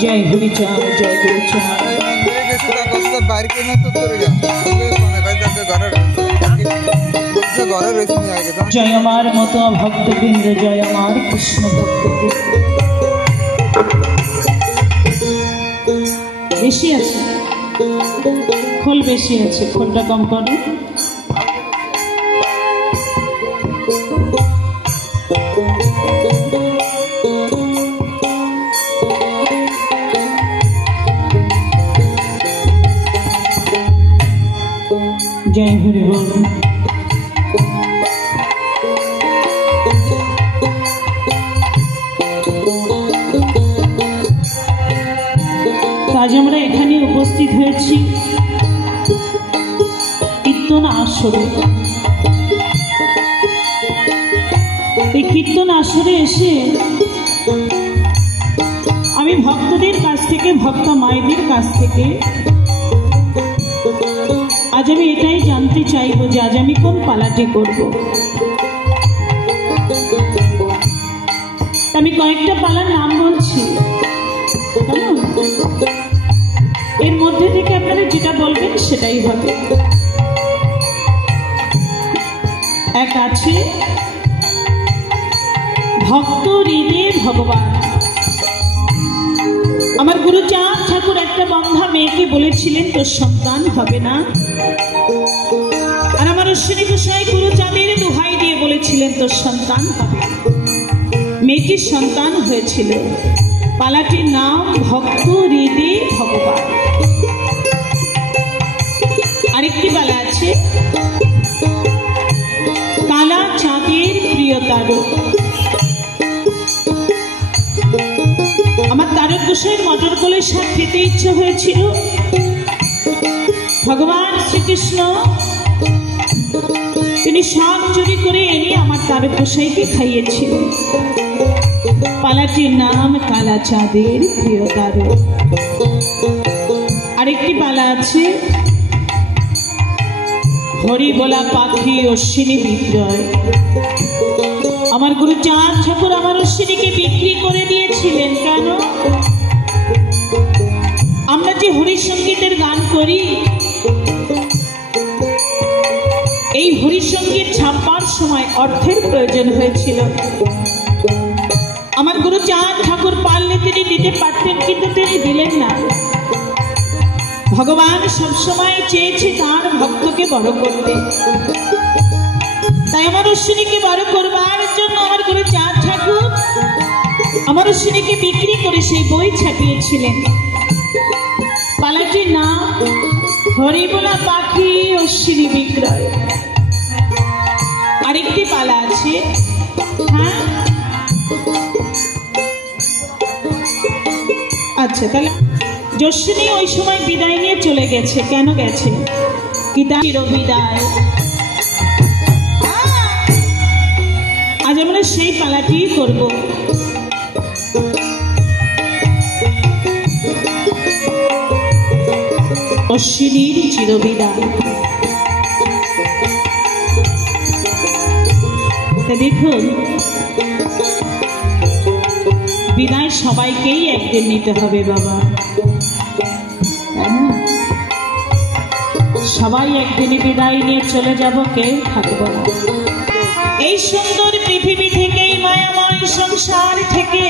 जय गुरुचार जय गुरुचार जय अमार मत भक्तबिंद जय अमार कृष्ण भक्तबिंद बेशी आछे खोल बेशी आछे खोलटा कम करो जय हरि बोल आज আমরা এখানে উপস্থিত হয়েছি কীর্তন আসরে। এই কীর্তন আসরে এসে আমি ভক্তদের কাছ থেকে ভক্ত মায়েদের কাছ থেকে আজ আমি এটাই জানতে চাইবো যে আজ আমি কোন পালাটি করব। আমি কয়েকটা পালার নাম বলছি, এর মধ্যে থেকে আপনারা যেটা বলবেন সেটাই হবে। এক আছে ভক্ত হৃদয়ে ভগবান। আমার গুরুচাঁদ ঠাকুর একটা বন্ধা মেয়েকে বলেছিলেন তোর সন্তান হবে না, আর আমার অশ্বিনী গোসাই গুরুচাঁদের দোহাই দিয়ে বলেছিলেন তোর সন্তান হবে। মেয়েটির সন্তান হয়েছিল। পালাটির নাম ভক্ত হৃদয়ে ভগবান। আরেকটি পালা আছে কালা চাঁদের প্রিয় তারক। আমার তারক গোসাইয়ের মটর কলের স্বাদ খেতে ইচ্ছে হয়েছিল। ভগবান শ্রীকৃষ্ণ তিনি শাক চুরি করে এনে আমার তারক গোসাইকে খাইয়েছিলেন। পালাটির নাম কালা চাঁদের প্রিয় তারক। আরেকটি পালা আছে হরি বলা পাখি অশ্বিনী বিক্রয়। আমার গুরুচাঁদ ঠাকুর আমার অশ্বিনীকে বিক্রি করে দিয়েছিলেন। কেন? আমরা যে হরিসঙ্গীতের গান করি, এই হরিসঙ্গীত ছাপবার সময় অর্থের প্রয়োজন হয়েছিল। আমার গুরুচাঁদ ঠাকুর পারলে তিনি দিতে পারতেন, কিন্তু তিনি দিলেন না। ভগবান সবসময় চেয়েছে তার ভক্তকে বড় করতে, তাই আমার অশ্বিনীকে বড় করবার জন্য আমার গুরুচাঁদ ঠাকুর আমার অশ্বিনীকে বিক্রি করে সেই বই ছাপিয়েছিলেন। পালাটির নাম হরি বলা পাখি অশ্বিনী বিক্রয়। আরেকটি পালা আছে, হ্যাঁ আচ্ছা, তাহলে যশ্বিনী ওই সময় বিদায় নিয়ে চলে গেছে। কেন গেছে? চির বিদায়। আজ আমরা সেই পালাটি করব। অশ্বিনীর চিরবিদায়। দেখুন, বিদায় সবাইকেই একদিন নিতে হবে বাবা, সবাই একদিনই বিদায় নিয়ে চলে যাব, কেউ থাকবো না। এই সুন্দর পৃথিবী থেকে, মায়াময় সংসার সংসার থেকে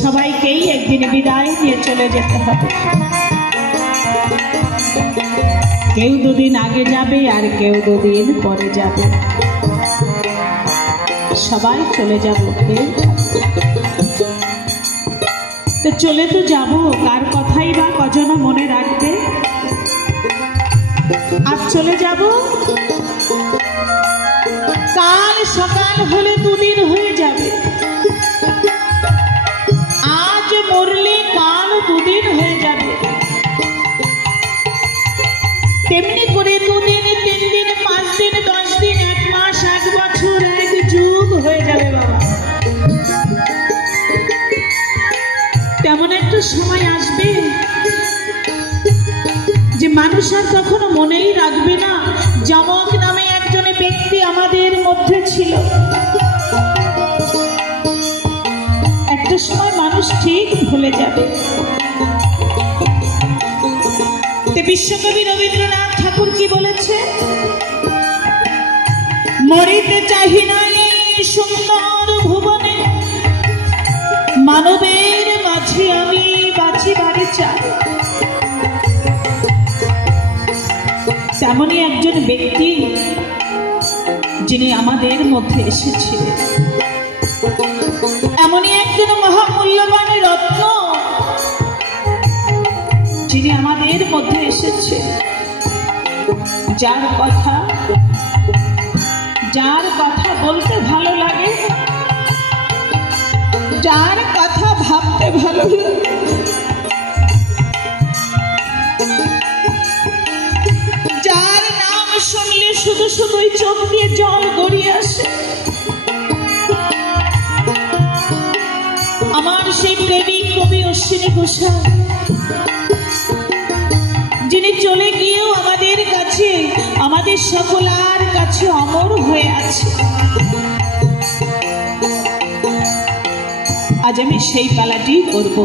সবাইকেই একদিন বিদায় নিয়ে চলে যেতে হবে। কেউ দুদিন আগে যাবে আর কেউ দুদিন পরে যাবে, সবাই চলে যাব। তো চলে তো যাব, কার কথাই বা কজন মনে রাখবে। আর চলে যাব, কাল সকাল হলে দুদিন হয়ে যাবে। আজ মরলে কাল দুদিন হয়ে যাবে। তেমনি করে দুদিন, 3 দিন, 5 দিন, 10 দিন, 1 মাস, 1 বছর, 1 যুগ হয়ে যাবে বাবা। তেমন একটা সময় আসবে যে মানুষ আর কখনো মনেই রাখবে না যমক নামে একজন ব্যক্তি আমাদের মধ্যে ছিল। একটা সময় মানুষ ঠিক ভুলে যাবে। বিশ্বকবি রবীন্দ্রনাথ ঠাকুর কি বলেছে? মরিতে চাহি না এই সুন্দর ভুবনে, মানবের মাঝে আমি বাঁচিবারে চাই। তেমনই একজন ব্যক্তি যিনি আমাদের মধ্যে এসেছিলেন, এমনই একজন মহামূল্যবান রত্ন যিনি আমাদের মধ্যে এসেছে, যার কথা বলতে ভালো লাগে, যার কথা ভাবতে ভালো লাগে, যার নাম শুনলে শুধু শুধুই চোখ দিয়ে জল গড়িয়ে আসে। আমার সেই প্রেমিক কবি অশ্বিনী ঘোষাল, যিনি চলে গিয়েও আমাদের কাছে, আমাদের সকলার কাছে অমর হয়ে আছে। আজ আমি সেই পালাটি করব,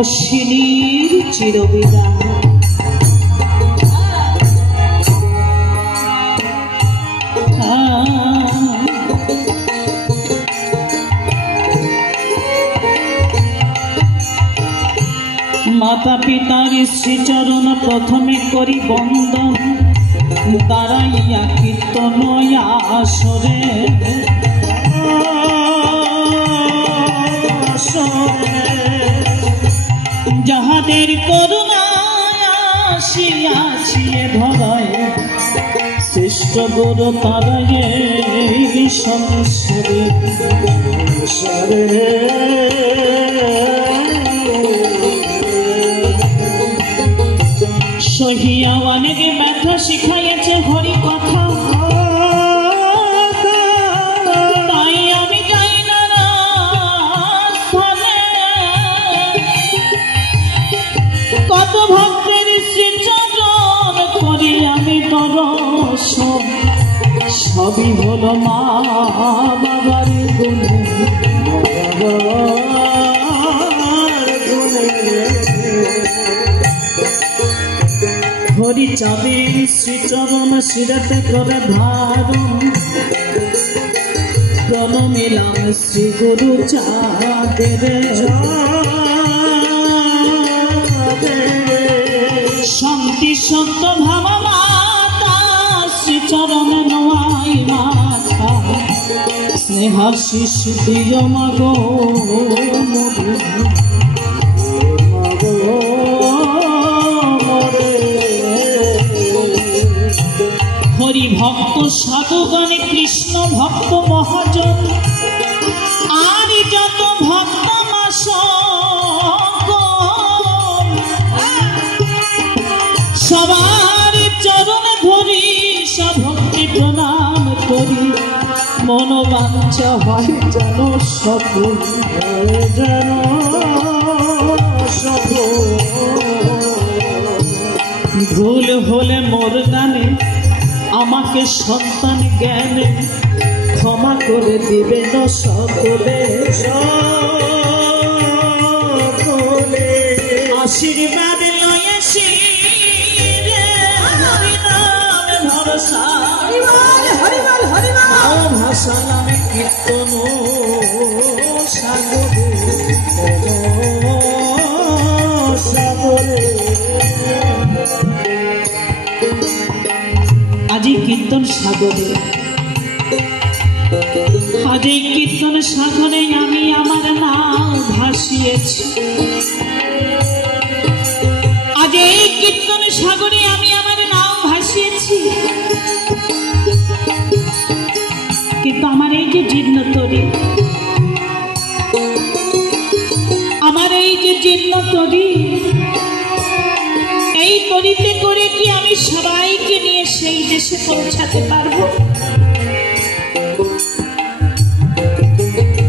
অশ্বিনীর চিরবিদায়। মাতা পিতার শ্রীচরণ প্রথমে করি বন্দন, দাঁড়াইয়া কীর্তন আসরে। যাহাদের করুণায় আসিয়াছি ধরায়, শ্রেষ্ঠ গুরু তারায় সংসারে। সহিয়া অনেক ব্যথা শিখাইয়াছে হরি কথা, তাই আমি যাই না রাস্তানে। কত ভক্তের শ্রীচরণ করি আমি দর্শন, সবই হলো মা বাবার গুণে। হরি চাঁদের শ্রীচরণ শিরাতে করে ধারণ, প্রণমিলাম শ্রী গুরু চাঁদের। শান্তি সত্য ভাব মাতা শ্রীচরণ নোয়াই মাথা, স্নেহা শিশু দিয় মাগো হরি ভক্ত সাধুগণ, কৃষ্ণ ভক্ত মহাজন, আর যত ভক্ত মাস সবার চরণ ধরি সভক্তি প্রণাম করি। মনোবাঞ্ছা হয় যেন সফল, যেন সফল। ভুল হলে মোর গানে আমাকে সন্তান জ্ঞানে ক্ষমা করে দিবেন সকলে। আশীর্বাদ লয়ে শিরে হরিনাম ভরসা, হরিবল হরিবল হরিবল। ভাসালাম কীর্তন সাগরে সাগরে। আজি কীর্তন সাগরে, আজ এই কীর্তন সাগরে আমি আমার নাম ভাসিয়েছি। আজ এই কীর্তন সাগরে আমি আমার নাম ভাসিয়েছি, কিন্তু আমার এই যে জীর্ণ তরি, আমার এই যে জীর্ণ তরি, এই তরিতে করে কি আমি সবাইকে নিয়ে সেই দেশে পৌঁছাতে পারবো?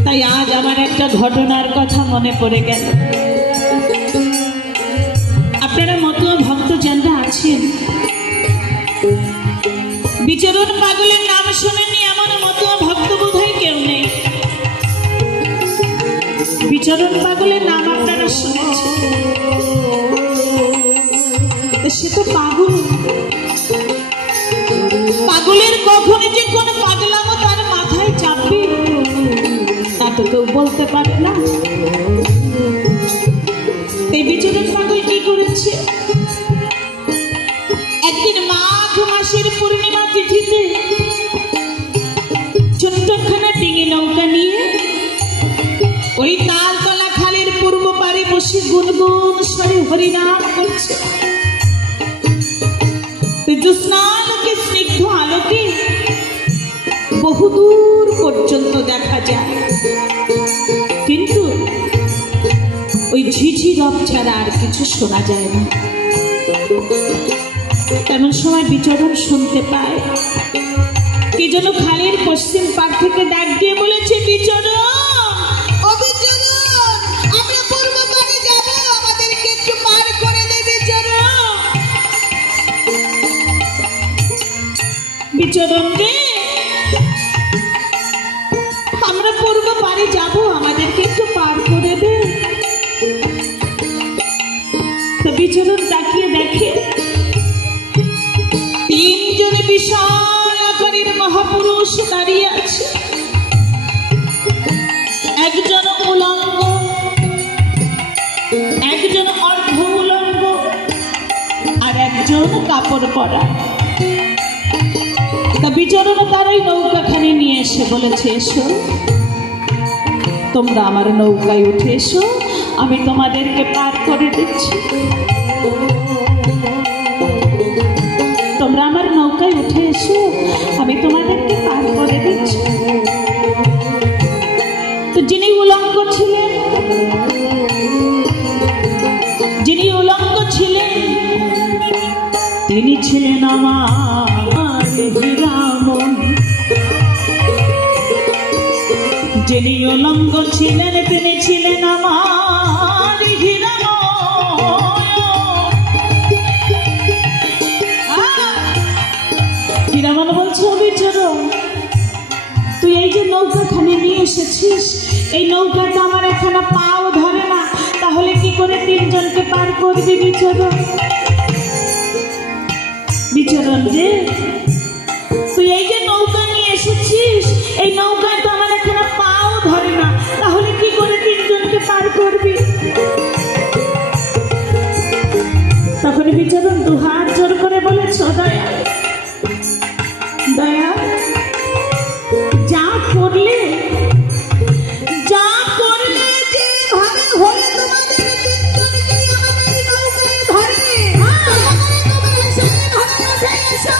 তাই আজ আমার একটা ঘটনার কথা মনে পড়ে গেল। আপনারা মতুয়া ভক্তজনরা আছেন, বিচরণ পাগলের নাম শোনেননি এমন মতুয়া ভক্ত বোধহয় কেউ নেই। বিচরণ পাগলের নাম আপনারা শুনেছেন, সে তো পাগল। পাগলের কখনই যে কোন পাগলামো তার মাথায় চাপবে তা তো কেউ বলতে পারে না। এই বিচরণ পাগল কি করেছে, একদিন মাঘ মাসের পূর্ণিমা তিথিতে ছোট্টখানা ডিঙি নৌকা নিয়ে ওই তালতলা খালের পূর্ব পারে বসে গুনগুন স্বরে হরিনাম করছে। জ্যোৎস্নালোকে স্নিগ্ধ আলোকে বহুদূর পর্যন্ত দেখা যায়, কিন্তু ওই ঝিঝি রব ছাড়া আর কিছু শোনা যায় না। তেমন সময় বিচরণ শুনতে পায় কে যেন খালের পশ্চিম পাড় থেকে ডাক দিয়ে বলেছে, বিচরণ, ও বিচরণ, আমরা পূর্ব পাড়ে যাব, আমাদেরকে একটু পার করে দে বিচরণ। বিচরণ রে, আমরা পূর্ব পাড়ে যাব, আমাদেরকে একটু পার করে দে। তো বিচরণ তাকিয়ে দেখে তিনজন বিশাল আকারের মহাপুরুষ দাঁড়িয়ে আছে। একজন উলঙ্গ, একজন অর্ধ উলঙ্গ, আর একজন কাপড় পরা। তা বিচরণ তার ওই নৌকাখানি নিয়ে এসে বলেছে, এসো তোমরা আমার নৌকায় উঠে এসো, আমি তোমাদেরকে পার করে দিচ্ছি। তোমরা আমার নৌকায় উঠে এসো, আমি তোমাদেরকে পার করে দিচ্ছি। তো যিনি উলঙ্গ ছিলেন, যিনি উলঙ্গ ছিলেন তিনি ছিলেন আমার হীরামন। যিনি উলঙ্গ ছিলেন তিনি ছিলেন আমার হীরামন। হীরামন বলছে, বিচরণ, তুই এই যে নৌকাখানে নিয়ে এসেছিস, এই নৌকাটা আমার এখানে পাও ধরে না, তাহলে কি করে তিনজনকে পার করবি বিচরণ? বিচরণ রে, তুই এই যে নৌকা নিয়ে এসেছিস, এই নৌকায় তো আমার এখানে পাও ধরে না, তাহলে কি করে তিনজনকে পার করবি? তখন বিচরণ দুহাত জোর করে বলেছ, দয়া, দয়া, যা করলে, যা করলে যেভাবে হলে তোমাদের তিনজনকে আমার এই নৌকায় ধরে, তোমার সাথে ধরে এসো।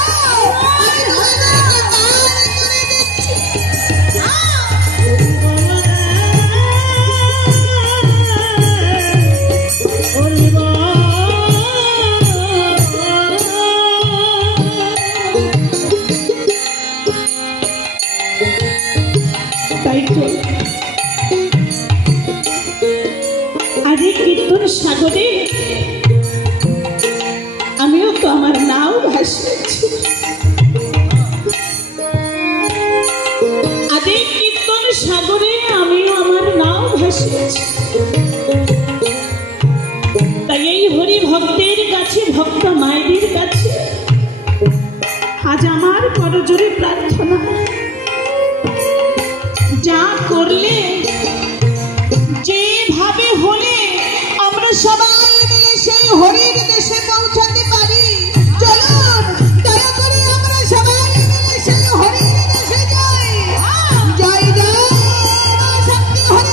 করলে যেভাবে হলে আমরা সবাই মিলে সেই হরির দেশে পৌঁছাতে পারি। চলুন দয়া করে আমরা সবাই মিলে সেই হরির দেশে যাই। জয় জয় শক্তি হরি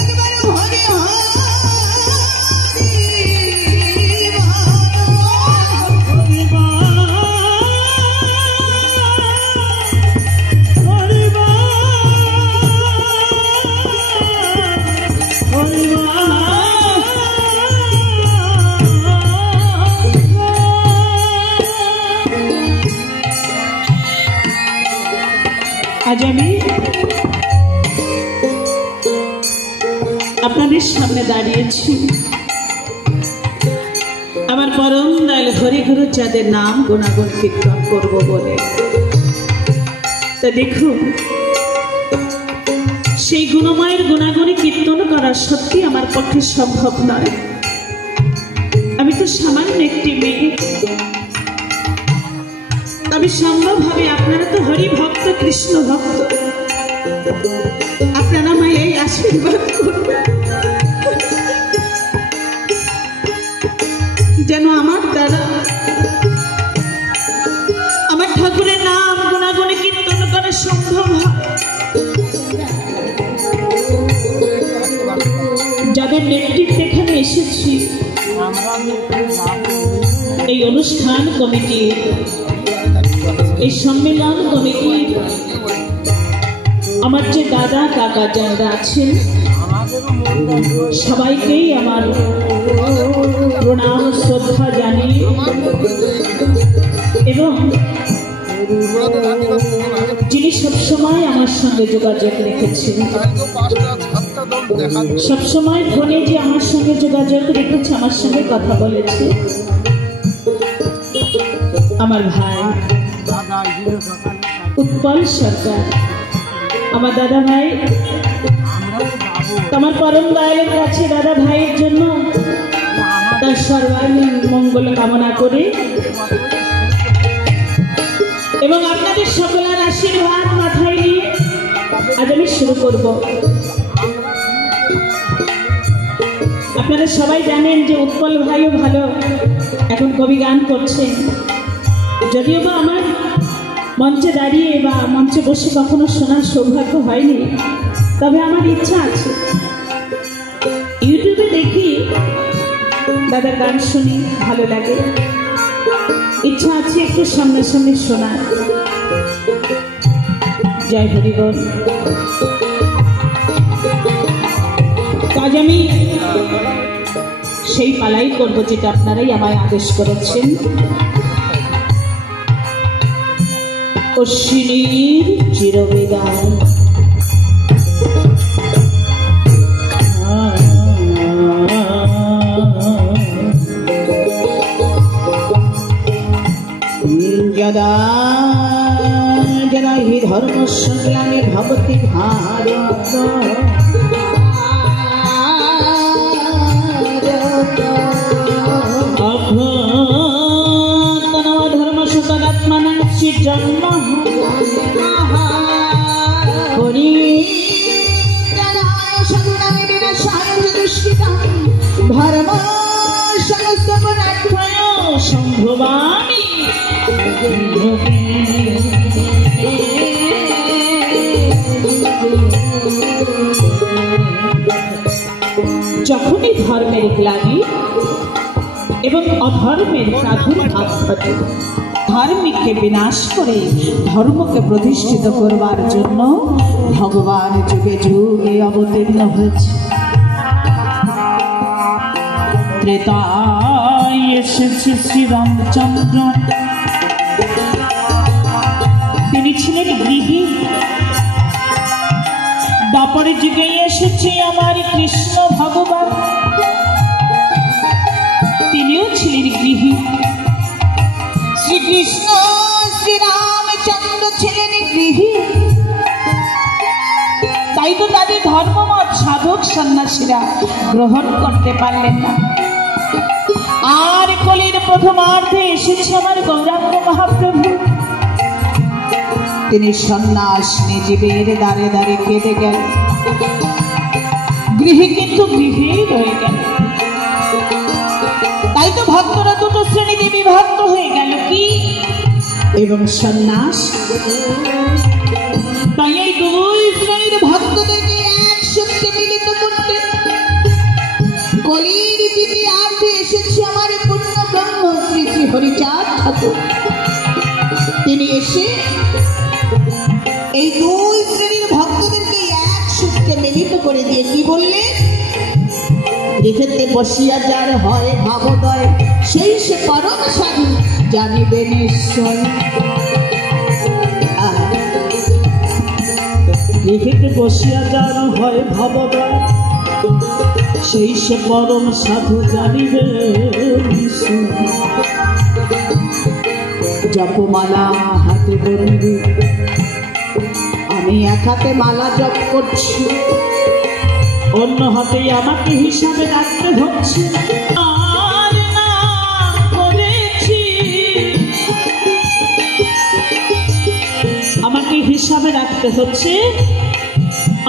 একবার হরি আজ আমি আপনাদের সামনে দাঁড়িয়েছি আমার পরম দয়াল হরিগুরু চাঁদের নাম গুণাগুণ কীর্তন করব বলে। তা দেখুন, সেই গুণময়ের গুণাগুণে কীর্তন করা সত্যি আমার পক্ষে সম্ভব নয়। আমি তো সামান্য একটি মেয়ে, তবে সম্ভব হবে। আপনারা তো হরি ভক্ত, কৃষ্ণ ভক্ত, আপনারা আমায় এই আশীর্বাদ করবেন যেন আমার দ্বারা আমার ঠাকুরের নাম গুণাগুণে কীর্তন করা সম্ভব হয়। যাদের নেতৃত্বে এখানে এসেছি, এই অনুষ্ঠান কমিটি, এই সম্মেলন কমিটি, আমার যে দাদা কাকা যারা আছেন সবাইকেই আমার প্রণাম শ্রদ্ধা জানিয়ে এবং যিনি সবসময় আমার সঙ্গে যোগাযোগ রেখেছেন, সবসময় ফোনে যে আমার সঙ্গে যোগাযোগ রেখেছে, আমার সঙ্গে কথা বলেছে, আমার ভাই উৎপল সরকার, আমার দাদা ভাই। আমার পরম দয়ালের কাছে দাদা ভাইয়ের জন্য তার সর্বাঙ্গীন মঙ্গল কামনা করে এবং আপনাদের সকলের আশীর্বাদ মাথায় নিয়ে আজ আমি শুরু করব। আপনারা সবাই জানেন যে উৎপল ভাইও ভালো এখন কবি গান করছেন। যদিও বা আমার মঞ্চে দাঁড়িয়ে বা মঞ্চে বসে কখনো শোনার সৌভাগ্য হয়নি, তবে আমার ইচ্ছা আছে। ইউটিউবে দেখি দাদার গান শুনি, ভালো লাগে, ইচ্ছা আছে একটু সামনাসামনি শোনার। জয় হরিবল। আজ আমি সেই পালাই করব যেটা আপনারাই আমায় আদেশ করেছেন। অশ্বিনীর চিরবিদায় যদা যদা হি ধর্ম সংগ্রামী ভবতি ভারত ধর্ম সতদাত্মনা জন্ম হরি সংগ্রামী বিনাশায় দুষ্কৃতম ধর্ম সংস্থাপনার্থায় সম্ভবামি। যখনই ধর্মের গ্লানি এবং অধর্মের প্রাদুর্ভাব ঘটে, ধার্মিককে বিনাশ করে ধর্মকে প্রতিষ্ঠিত করবার জন্য ভগবান যুগে যুগে অবতীর্ণ হয়েছে। ত্রেতায় এসেছে শ্রীরামচন্দ্র, তিনি ছিলেন গৃহী। দ্বাপরে যুগে এসেছে আমার কৃষ্ণ ভগবান, তিনিও ছিলেন গৃহী। শ্রীকৃষ্ণ শ্রীরামচন্দ্র ছিলেন গৃহী, তাই তো তাদের ধর্মমত সাধক সন্ন্যাসীরা গ্রহণ করতে পারলেন না। আর কলির প্রথমার্ধে এসেছে আমার গৌরাঙ্গ মহাপ্রভু, তিনি সন্ন্যাস নিয়ে জীবের দ্বারে দ্বারে কেঁদে গেল, গৃহে কিন্তু গৃহেই রয়ে গেল। তাই তো ভক্তরা দুটো শ্রেণীতে বিভক্ত হয়ে গেল, কি এবং সন্ন্যাস। তাই এই দুই শ্রেণীর ভক্তদেরকে এক সূত্রে মিলিত করতে কলির দ্বিতীয়ার্ধে এসেছে আমার পূর্ণ ব্রহ্ম শ্রী শ্রী হরিচাঁদ ঠাকুর। তিনি এসে এই দুই শ্রেণীর ভক্তদেরকে এক সূত্রে মিলিত করে দিয়ে কি বললেন? গৃহেতে বসিয়া যার হয় ভাবোদয়, সেই সে পরম সাধু জানিবে নিশ্চয়। গৃহেতে বসিয়া যার হয় ভাবোদয়, সেই সে পরম সাধু জানিবে নিশ্চয়। জপমালা হাতে বন্দি, আমি এক হাতে মালা জপ করছি, অন্য হাতেই আমাকে হিসাবে রাখতে হচ্ছে। আর নাম করেছি, আমাকে হিসাবে রাখতে হচ্ছে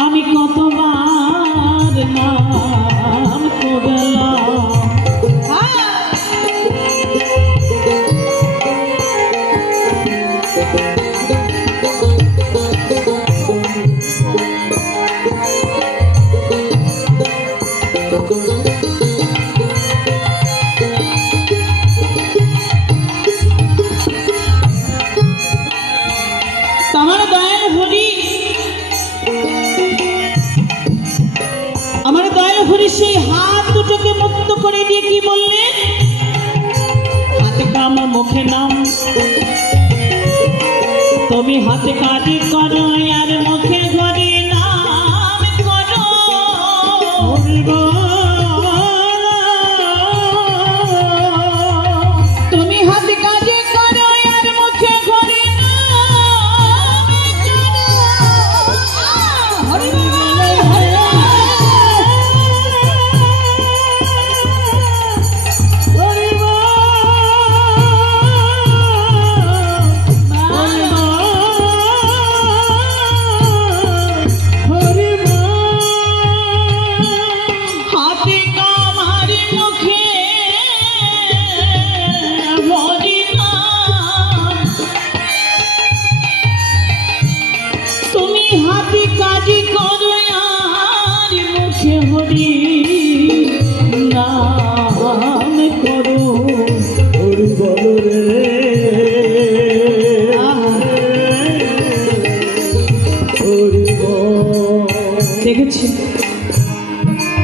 আমি কতবার নাম করলাম। আমার দয়াল হরি, আমার দয়াল হরি সেই হাত দুটোকে মুক্ত করে দিয়ে কি বললেন? হাতে কাম মুখে নাম, তুমি হাতে কাজে করো আর মুখে ঘরে নাম করো। তুমি হাতে কাজে করো আর মুখে ঘরে নাম করো। হরি হাতে কাজে করো আর মুখে হরি নাম করো। হরি বলো রে, হরি বল। দেখেছি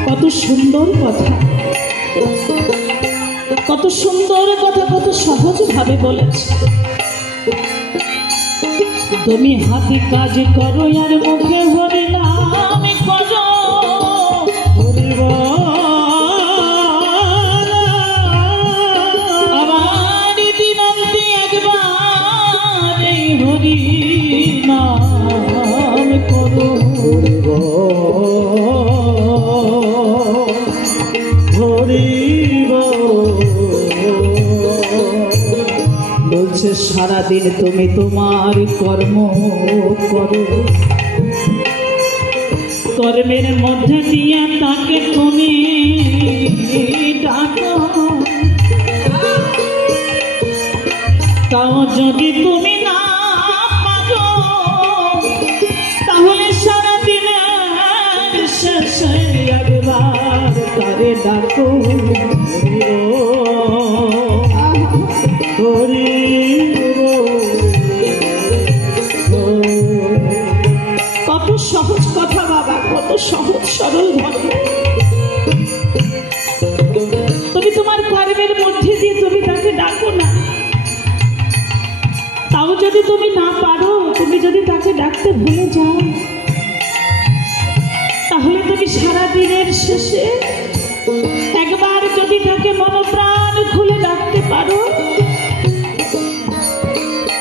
কত সুন্দর কথা, কত সুন্দর কথা, কত সহজ ভাবে বলেছে। তুমি হাতে কাজ করো আর মুখে হরি নাম করো। আবার দিনান্তে একবার এই হরি নাম করো। বলছে সারাদিন তুমি তোমার কর্ম করো, কর্মের মধ্যে দিয়ে তাকে তুমি ডাকো। তাও যদি তুমি না পারো, তাহলে সারাদিনের শেষে একবার তারে ডাকো। কত সহজ কথা বাবা, কত সহজ সরল ঘটনা। তুমি তোমার কর্মের মধ্যে দিয়ে তুমি তাকে ডাকো না, তাও যদি তুমি না পারো, তুমি যদি তাকে ডাকতে ভুলে যাও, তাহলে তুমি সারা দিনের শেষে একবার যদি তাকে মনপ্রাণ খুলে ডাকতে পারো,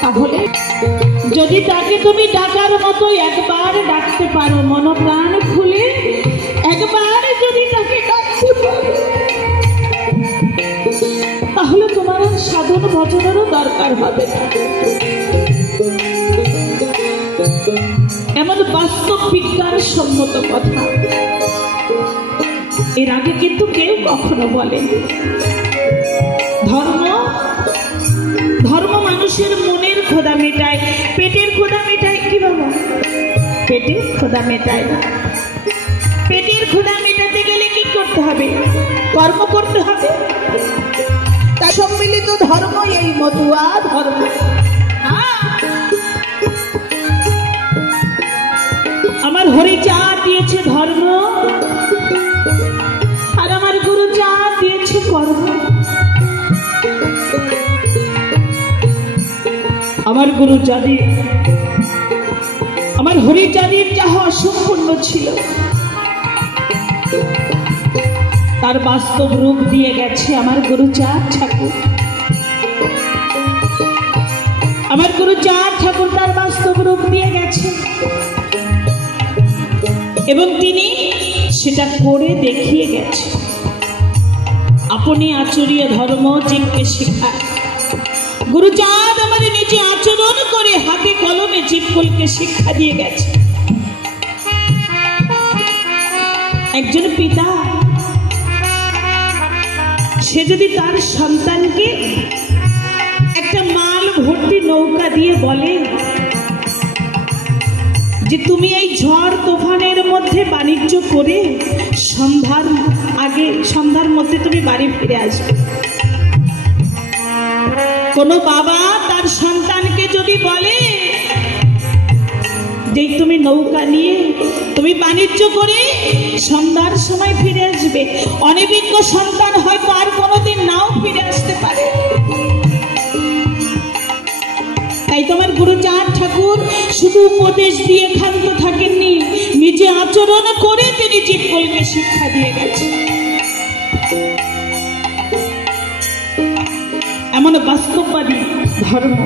তাহলে যদি তাকে তুমি ডাকার মতো একবার ডাকতে পারো, মনপ্রাণ খুলে একবার যদি তাকে ডাকতে পারো, তাহলে তোমার সাধন ভজনেরও দরকার হবে না। যেমন বাস্তব বিজ্ঞান সম্মত কথা, এর আগে কিন্তু কেউ কখনো বলেনি। ধর্ম ধর্ম মানুষের মনের ক্ষুধা মেটায়, পেটের ক্ষুধা মেটায় কি বাবা? পেটের ক্ষুধা মেটায় না। পেটের ক্ষুধা মেটাতে গেলে কি করতে হবে? কর্ম করতে হবে। তাই সম্মিলিত ধর্ম এই মতুয়া ধর্ম। আমার হরি চা দিয়েছে ধর্ম, আর আমার গুরু চা দিয়েছে কর্ম। আমার গুরু জাদির, আমার হরি জাদির যাহা অসম্পূর্ণ ছিল তার বাস্তব রূপ দিয়ে গেছে আমার গুরু চাঁদ ঠাকুর। আমার গুরু চাঁদ ঠাকুর তার বাস্তব রূপ দিয়ে গেছে এবং তিনি সেটা করে দেখিয়ে গেছে। আপনি আচরীয় ধর্ম জীবকে শেখায়। গুরু চাঁদ আমার নিজে আচরণ করে হাতে কলমে জীবকুলকে শিক্ষা দিয়ে গেছে। একজন পিতা সে যদি তার সন্তানকে একটা মাল ভর্তি নৌকা দিয়ে বলে যে তুমি এই ঝড় তুফানের মধ্যে বাণিজ্য করে সন্ধ্যার মধ্যে তুমি বাড়ি ফিরে আসবে, কোন বাবা তার সন্তানকে যদি বলে যে তুমি নৌকা নিয়ে তুমি বাণিজ্য করে সন্ধ্যার সময় ফিরে আসবে, অনভিজ্ঞ সন্তান হয়তো আর কোনোদিন নাও ফিরে আসতে পারে। তাই তোমার গুরু চাঁদ ঠাকুর শুধু উপদেশ দিয়ে ক্ষান্ত থাকেননি, নিজে আচরণ করে তিনি জীবকুলকে শিক্ষা দিয়ে গেছেন। এমন বাস্তববাদী ধর্ম,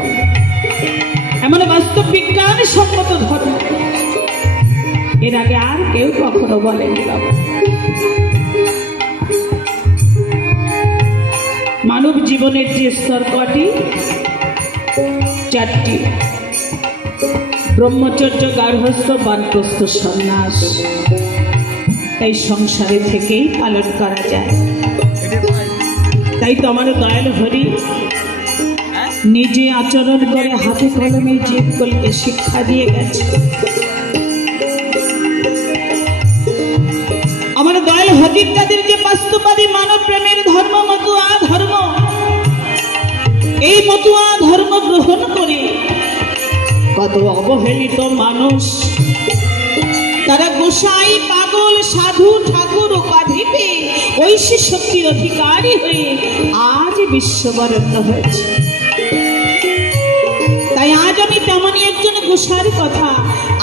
এমন বাস্তব বিজ্ঞান সম্মত ধর্ম এর আগে আর কেউ কখনো বলেনি বাবা। মানব জীবনের যে স্তর কটি? চারটি। ব্রহ্মচর্য, গার্হস্থ্য, বানপ্রস্থ, সন্ন্যাস। তাই সংসারে থেকেই পালন করা যায়। তাই তো আমার দয়াল হরি নিজে আচরণ করে হাতে কলমে জীবকুলকে শিক্ষা দিয়ে গেছে। আমার দয়াল হরি তাদের যে বাস্তববাদী মানব প্রেমের ধর্ম মতুয়া ধর্ম, এই মতুয়া ধর্ম গ্রহণ করে কত অবহেলিত মানুষ তারা গোসাই, পাগল, সাধু, ঠাকুর উপাধি পেয়ে ঐশী শক্তির অধিকারী হয়ে আজ বিশ্ববরেণ্য হয়েছে। তাই আজ আমি তেমনই একজন গোসার কথা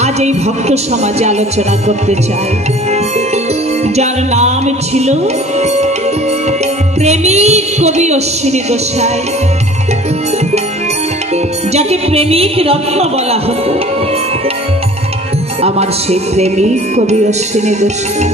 আজ এই ভক্ত সমাজে আলোচনা করতে চাই, যার নাম ছিল প্রেমিক কবি অশ্বিনী গোসাই, যাকে প্রেমিক রত্ন বলা হতো। আমার সেই প্রেমিক কবি অশ্বিনী গোসাই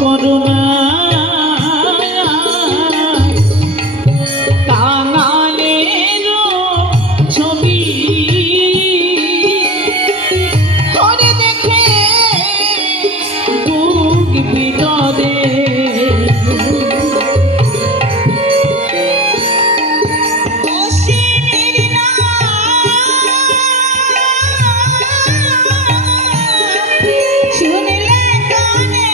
করুণা কাঙালের ছবি করে দেখে বুক ভিতরে শুনলে কানে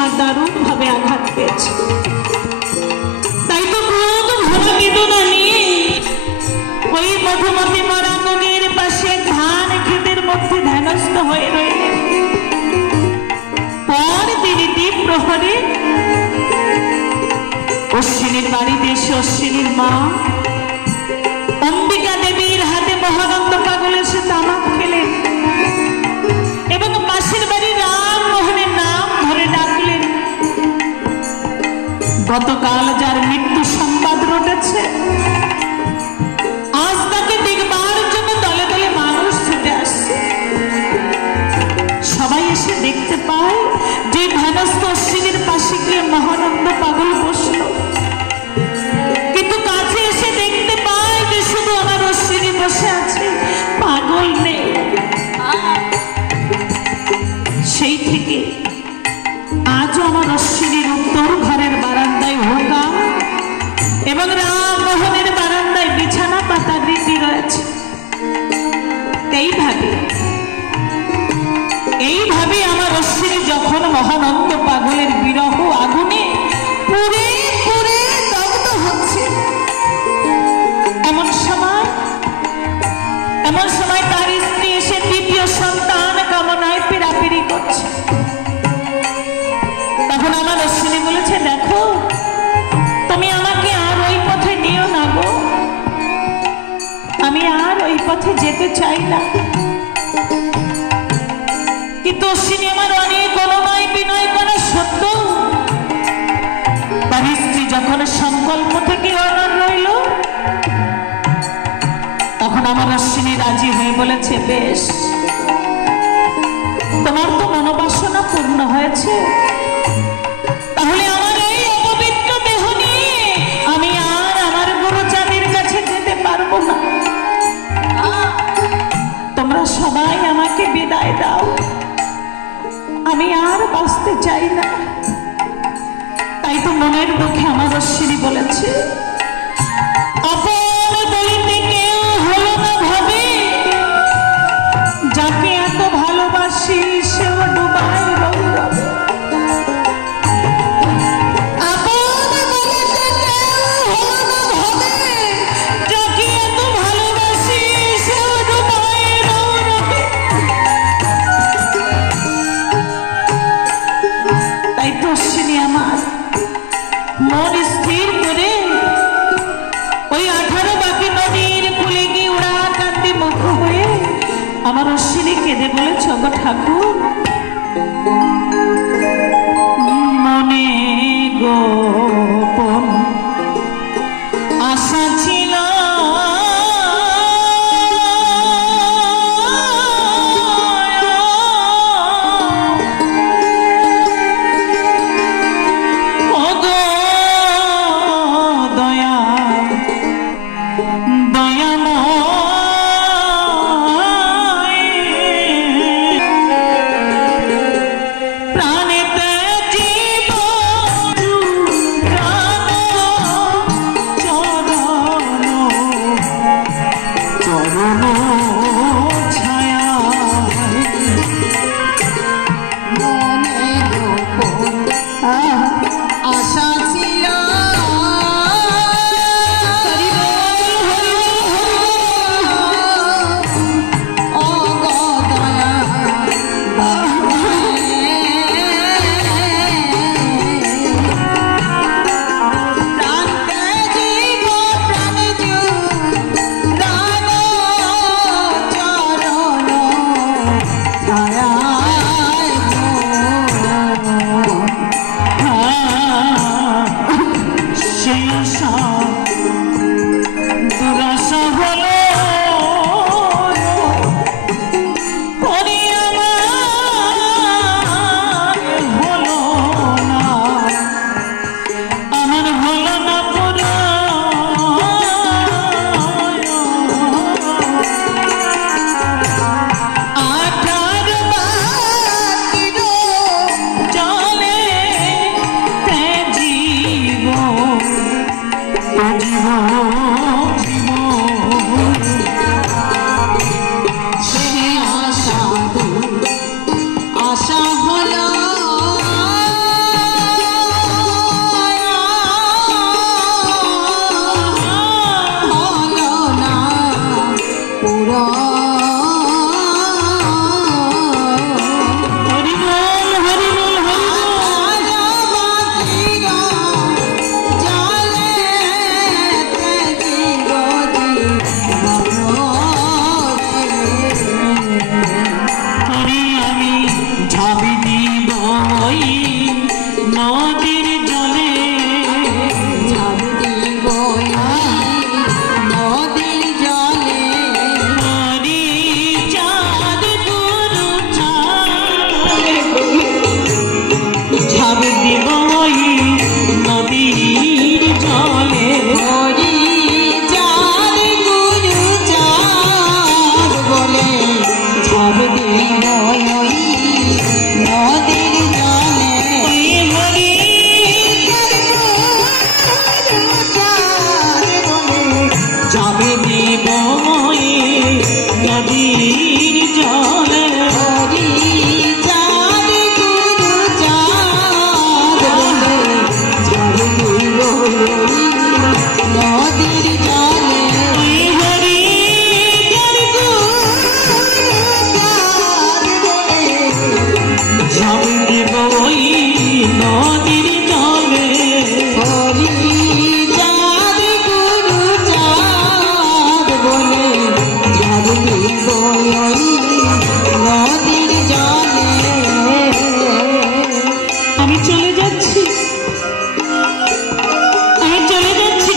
আমার দারুণ ভাবে আঘাত পেয়েছে। তাই তো ক্রোধ ভরা বেদনা নিয়ে ওই মধুমতি মরা নদীর পাশে ধান ক্ষেতের মধ্যে ধ্যানস্থ হয়ে রইলেন। পর তিনি দ্বীপ প্রহরে অশ্বিনীর বাড়িতে এসে অশ্বিনীর মা অম্বিকা দেবীর হাতে মহানন্দ পাগল এসে তামাক খেলেন এবং পাশের বাড়ি রামমোহনের নাম ধরে ডাকলেন। গতকাল যার মৃত্যু সংবাদ রটেছে, আজ তাকে দেখবার জন্য দলে দলে মানুষ ছুটে আসছে। সবাই এসে দেখতে পায় যে ধ্যানস্থ অশ্বিনীর পাশে গিয়ে মহানন্দ পাগল বসল, কিন্তু কাছে এসে দেখতে পায় যে শুধু আমার অশ্বিনী বসে আছে, পাগল নেই। সেই থেকে আজও আমার অশ্বিনীর উত্তর ঘরের বারান্দায় হোকা এবং রামমোহনের বারান্দায় বিছানা পাতার রীতি রয়েছে। এইভাবে আমার অশ্বিনী যখন মহানন্দ পাগলের বিরহ আগুনে পুড়ে পুড়ে দগ্ধ হচ্ছে, এমন সময় তার স্ত্রী এসে দ্বিতীয় সন্তান কামনায় পিড়াপিড়ি করছে। তখন আমার অশ্বিনী বলেছে, দেখো তুমি আমাকে আর ওই পথে নিও না গো, আমি আর ওই পথে যেতে চাই না। কিন্তু অশ্বিনী আমার অনেক অনুনয় বিনয় করা সত্ত্বেও তার স্ত্রী যখন সংকল্প থেকে অনড় রইল, তখন আমার অশ্বিনী রাজি হয়ে বলেছে, বেশ, তোমার তো মনোবাসনা পূর্ণ হয়েছে, তাহলে আমার এই অপবিত্র দেহ নিয়ে আমি আর আমার গুরুচাঁদের কাছে যেতে পারবো না। তোমরা সবাই আমাকে বিদায় দাও, আমি আর বাঁচতে চাই না। তাই তো মনের দুঃখে আমার অশ্বিনী বলেছে, আপন বলিতে কেউ হলো না ভাবে, যাকে এত ভালোবাসি সেও ডুবায় গৌরবে। তাই তো অশ্বিনী আমার মন স্থির করে ওই 18 বাকি নদীর কুলে গিয়ে উড়া কান্দি মুখ হয়ে আমার অশ্বিনী কেঁদে বলেছ, গো ঠাকুর, মনে গোপন আশা ছিল ঝাঁপ দিব ওই নদীর জলে হরি ঝাঁপ দিব ওই নদীর জলে হরি চাঁদ গুরু চাঁদ বলে ঝাঁপ দিব ওই নদীর জলে হরি ঝাঁপ দিব ওই নদীর জলে হরি চাঁদ গুরু চাঁদ বলে ঝাঁপ দিব ওই নদীর জলে আমি চলে যাচ্ছি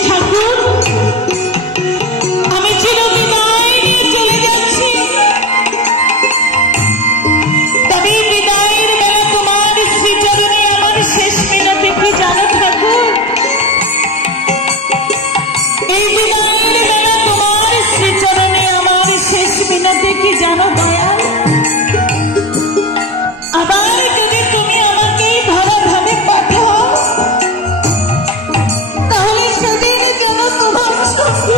ঠাকুর আমি চিরবিদায় নিয়ে চলে যাচ্ছি তবে এই বিদায়ের বেলা তোমার শ্রীচরণে আমার শেষ মিনতি কি জানো ঠাকুর এই বিদায়ের বেলা তোমার শ্রীচরণে আমার শেষ মিনতি কি জানো দয়াল আবার যদি তুমি আমাকে ধরাধামে পাঠাও তাহলে সেদিন যেন তোমার সঙ্গে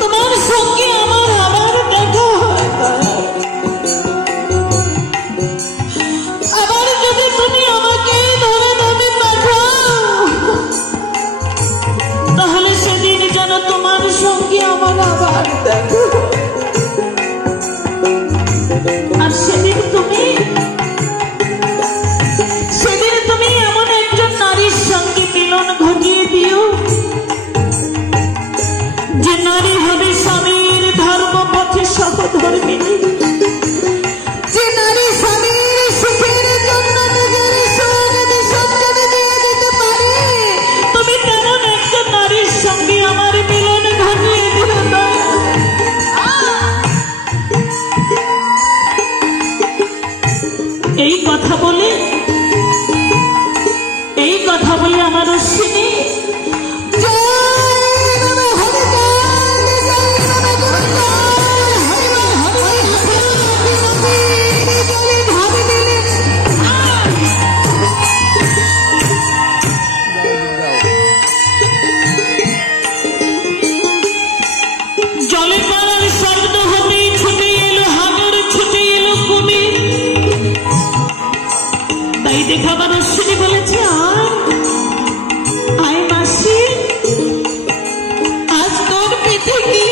তোমার সঙ্গে আমার আবার দেখা হয় আবার যদি তুমি আমাকে ধরাধামে পাঠাও তাহলে সেদিন যেন তোমার সঙ্গে আমার আবার দেখা হয়। আর সেদিন তুমি এমন একজন নারীর সঙ্গে মিলন ঘটিয়ে দিও যে নারী হবে স্বামীর ধর্মপথে সহধর্মিণী যে নারী স্বামীর সুখের জন্য নিজের সুখ বিসর্জন দিয়ে দিতে পারে তুমি তেমন একজন নারীর সঙ্গে আমার মিলন ঘটিয়ে দিও না এই কথা বলে আমার অশ্বিনী জলে পাড়ার শব্দ হতেই ছুটে এলো হাঙর ছুটে এলো কুমির তাই দেখে আমার অশ্বিনী বলেছে আয় মাসি আজ তোর পিঠে কি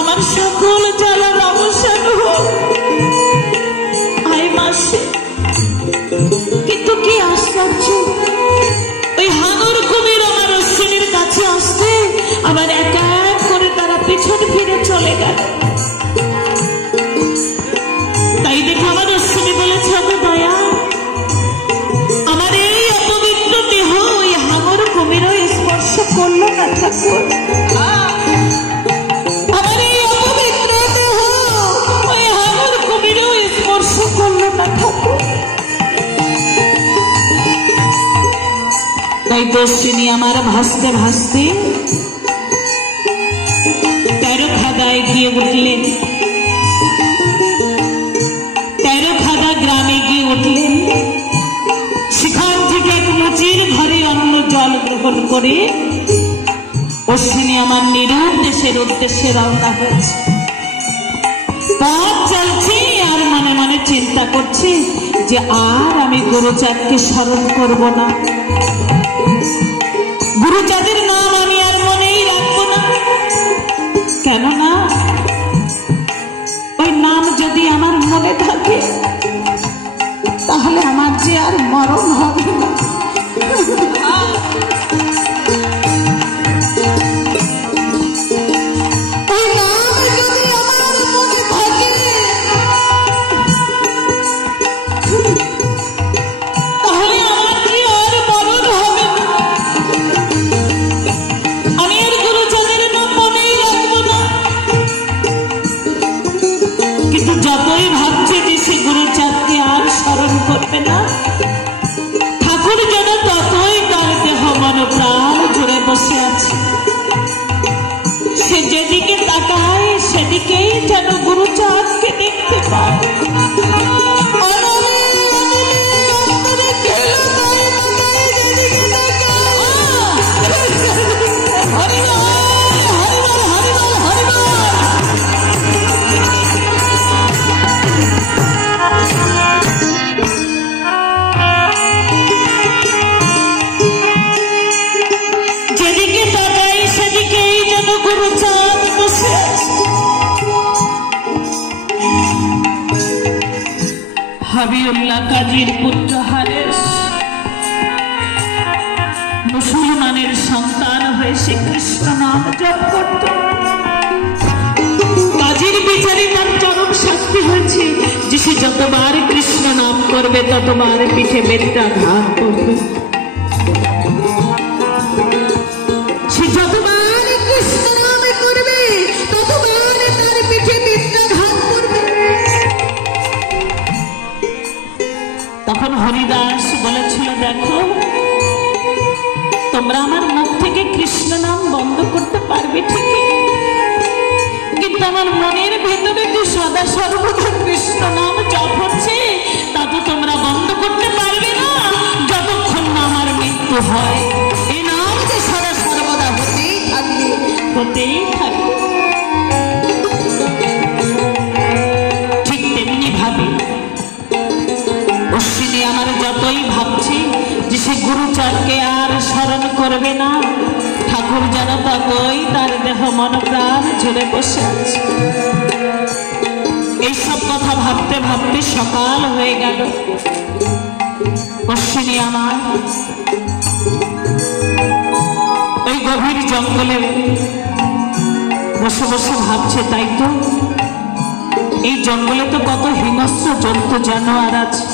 আমার সকল জ্বালার অবসান হোক আয় মাসি কিন্তু কি আশ্চর্য ওই হাঙর কুমির আমার অশ্বিনীর কাছে আসতে আবার এক এক করে তারা পিছন ফিরে চলে গেল তাই দেখে আমার অশ্বিনী বলেছে দয়া আমার এই অপবিত্র দেহ ওই হাঙর কুমিরও স্পর্শ করলো না ঠাকুর আমার এই অপবিত্র দেহ ওই হাঙর কুমিরও স্পর্শ করলো না ঠাকুর তাই অশ্বিনী আমার ভাসতে ভাসতে 13 খাদায় গিয়ে উঠলেন 13 খাদা গ্রামে গিয়ে উঠলেন সেখান থেকে এক মুচির ঘরে অন্ন জল গ্রহণ করে অশ্বিনী আমার নিরূপ দেশের উদ্দেশ্যে রওনা হয়েছে পথ চলছে আর মনে মনে চিন্তা করছে যে আর আমি গুরুচাঁদকে স্মরণ করব না গুরুচাঁদের নাম আমি আর মনেই রাখবো না কেননা ওই নাম যদি আমার মনে থাকে তাহলে আমার যে আর মরণ হবে না ওই নাম যদি আমার মনে থাকে তাহলে আমার যে আর মরণ হবে না হাবিউল্লাহ কাজীর পুত্র হারেস মুসলমানের সন্তান হয়ে সে কৃষ্ণ নাম জপ করত। কাজীর বিচারে তার চরম শাস্তি হয়েছে যে সে যতবার কৃষ্ণ নাম করবে ততবার পিঠে বেত্রাঘাত করবে। সে যতবার কৃষ্ণ নাম করবে ততবার তার পিঠে বেত্রাঘাত করবে। তখন হরিদাস বলেছিল, দেখো তোমরা আমার মুখ থেকে কৃষ্ণ নাম বন্ধ করতে পারবে ঠিকই, কিন্তু আমার মনের ভেতরে যে সদা সর্বদা কৃষ্ণ নাম জপ হচ্ছে তা তো তোমরা বন্ধ করতে পারবে না যতক্ষণ না আমার মৃত্যু হয়। এই নাম যে সদা সর্বদা হতেই থাকবে, হতেই থাকবে। ঠিক তেমনি ভাবে অশ্বিনী আমার যতই ভাবছি যে সে গুরুচরকে আর স্মরণ করবে না, ঠাকুর যেন ততই তার দেহ মন প্রাণ ঝরে বসে আছে। এইসব কথা ভাবতে ভাবতে সকাল হয়ে গেল। অশ্বিনী আমার ওই গভীর জঙ্গলে বসে বসে ভাবছে, তাই তো এই জঙ্গলে তো কত হিংস্র জন্তু জানোয়ার আছে,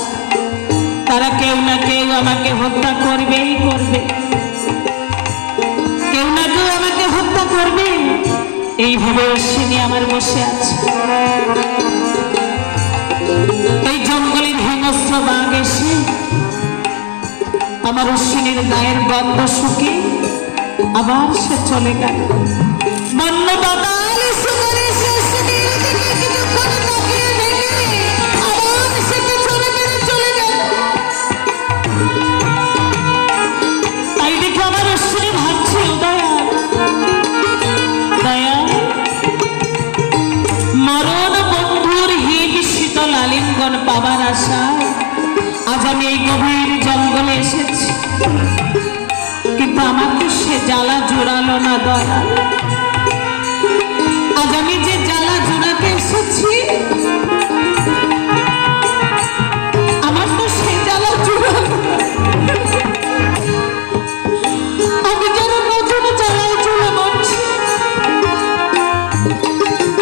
তারা কেউ না কেউ আমাকে হত্যা করবেই করবে, কেউ না কেউ আমাকে হত্যা করবে। এইভাবে অশ্বিনী আমার বসে আছে। এই জঙ্গলের হিংস্র বাঘ এসে আমার অশ্বিনীর গায়ের গন্ধ শুকে আবার সে চলে গেল। বন্য বাবা পাবার আশায় আজ আমি এই গভীর জঙ্গলে এসেছি, কিন্তু আমার তো সে জ্বালা জোড়ালো না দয়া। আজ আমি যে জ্বালা জোড়াতে এসেছি আমার তো সে জ্বালা জোড়ালো, আমি যেন নতুন জ্বালায় চলে মরছি।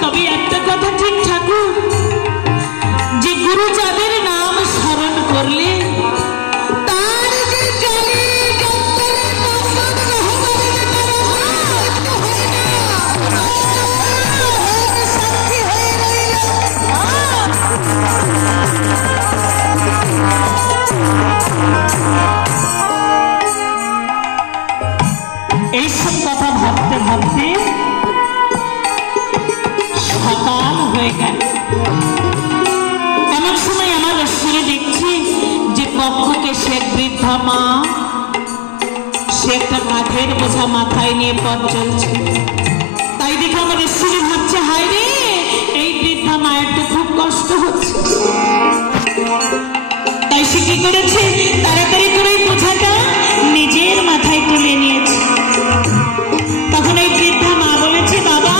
তবে একটা কথা ঠিক ঠাকুর, যে গুরু যাদের নাম স্মরণ করলে তার যে জলে এইসব কথা ভাবতে ভাবতে সকাল হয়ে গেল। এমন সময় আমার অশ্বিনী দেখছি যে পক্ষকে সে এক বৃদ্ধা মা, সে একটা কাঠের বোঝা মাথায় নিয়ে পথ চলছে। তাই দেখে আমার অশ্বিনী ভাবছে, হায় রে এই বৃদ্ধা মায়ের তো খুব কষ্ট হচ্ছে। তাই সে কি করেছে, তাড়াতাড়ি করে বোঝাটা নিজের মাথায় তুলে নিয়েছে। তখন এই বৃদ্ধা মা বলেছে, বাবা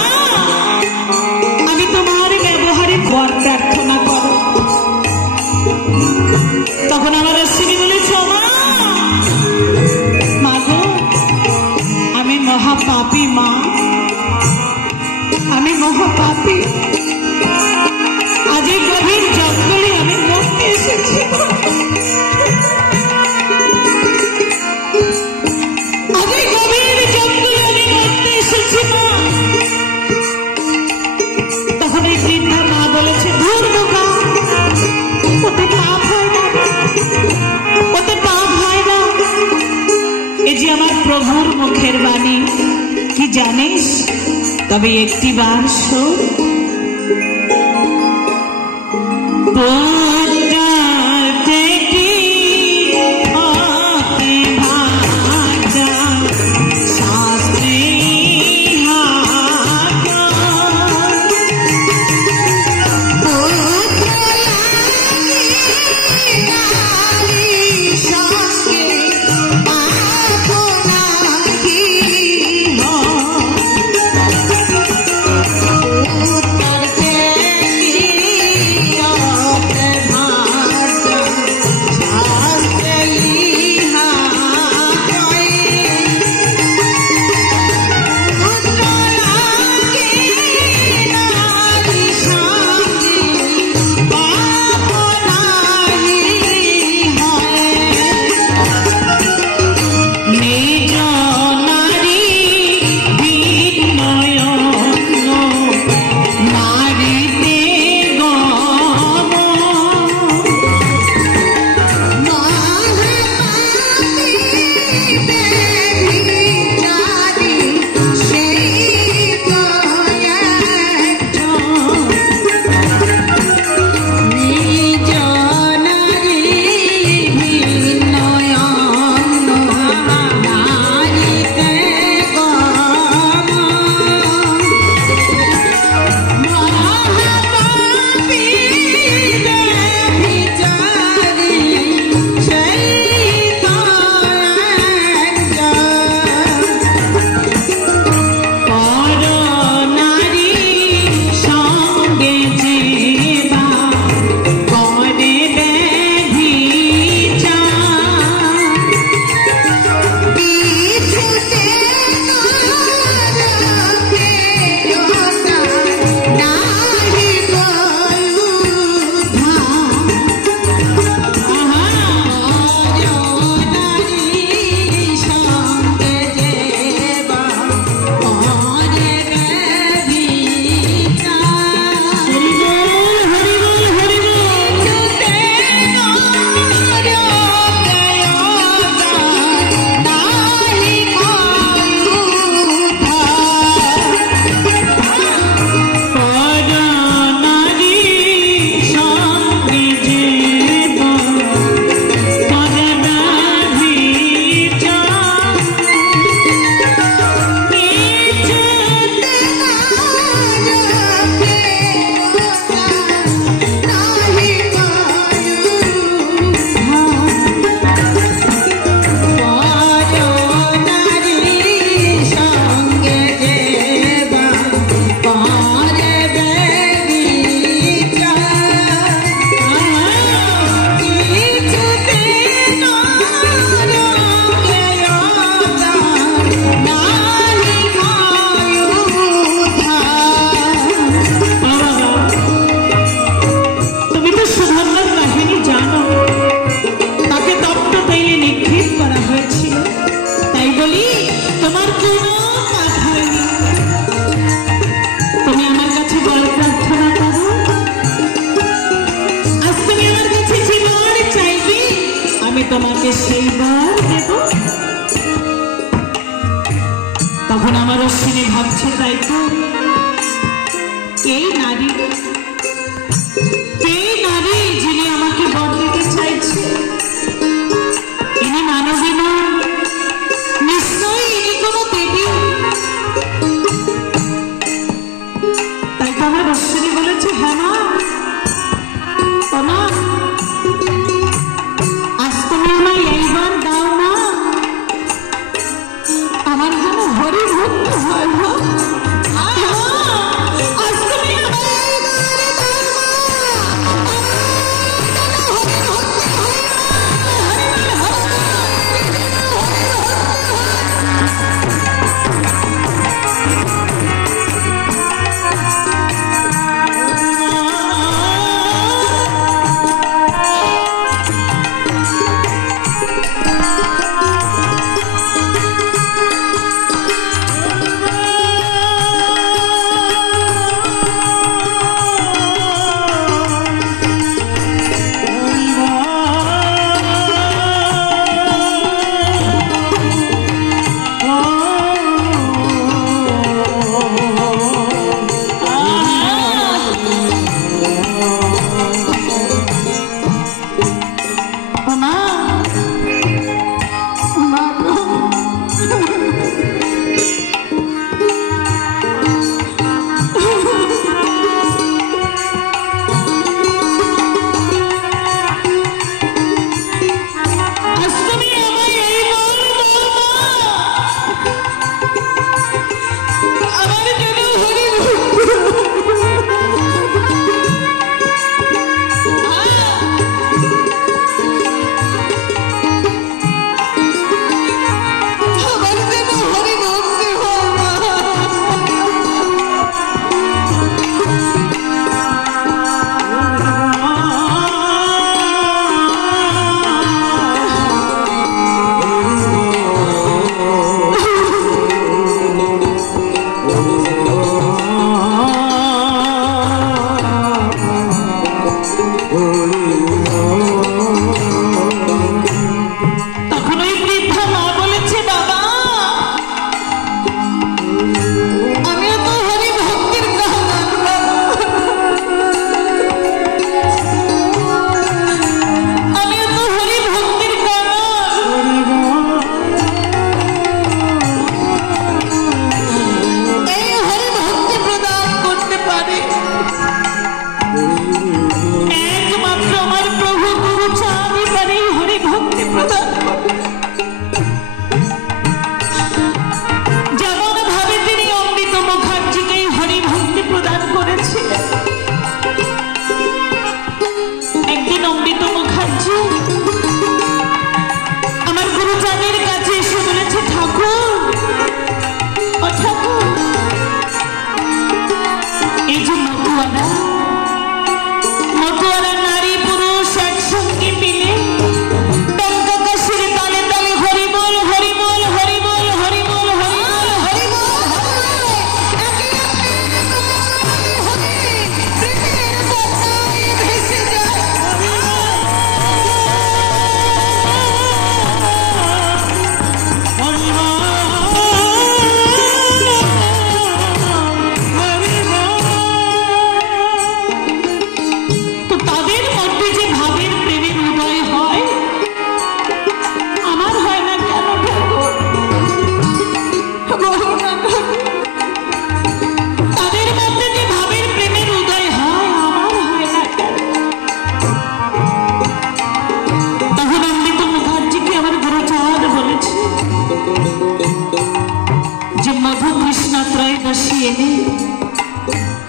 আমি তোমার ব্যবহারে বর প্রার্থনা করো। তখন আমার অশ্বিনী বলেছে, মা গো আমি মহাপাপী মা, আমি মহাপাপী, আজ এই গভীর জঙ্গলে আমি মরতে এসেছি। আজ এই গভীর জঙ্গলে আমি মরতে এসেছি মা। তখন এই বৃদ্ধা মা বলেছে, ধুর বোকা, ওতে পাপ হয় না, ওতে পাপ হয় না। এ যে আমার প্রভুর মুখের বাণী, কি জানিস? তবে একটি বার শোন। তোমাকে সেইবার দেব। তখন আমার অশ্বিনী ভাবছে তাই তো, কে নারী যিনি আমাকে বর দিতে চাইছে? ইনি মানবী নন, নিশ্চয়ই ইনি কোনো দেবী। তাই তো আমার অশ্বিনী বলেছে, হ্যাঁ মা, এইবার দাও না, আমার যেন হরি ভক্ত হয়।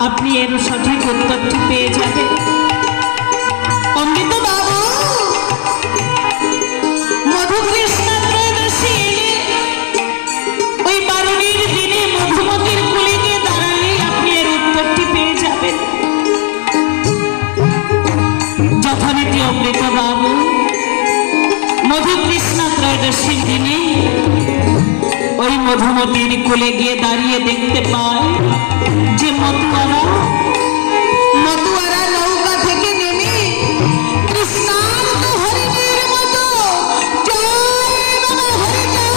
আপনি এর সঠিক উত্তরটি পেয়ে যাবেন। পণ্ডিত বাবু, মধুকৃষ্ণ ত্রয়োদশী ওই একাদশী দিনে ওই মধুমতির কোলে গিয়ে দাঁড়িয়ে দেখতে পায় যে মতুয়ারা নৌকা থেকে নেমে কৃষ্ণান্ত হরিণের মতো জয় বাবা হরি জয়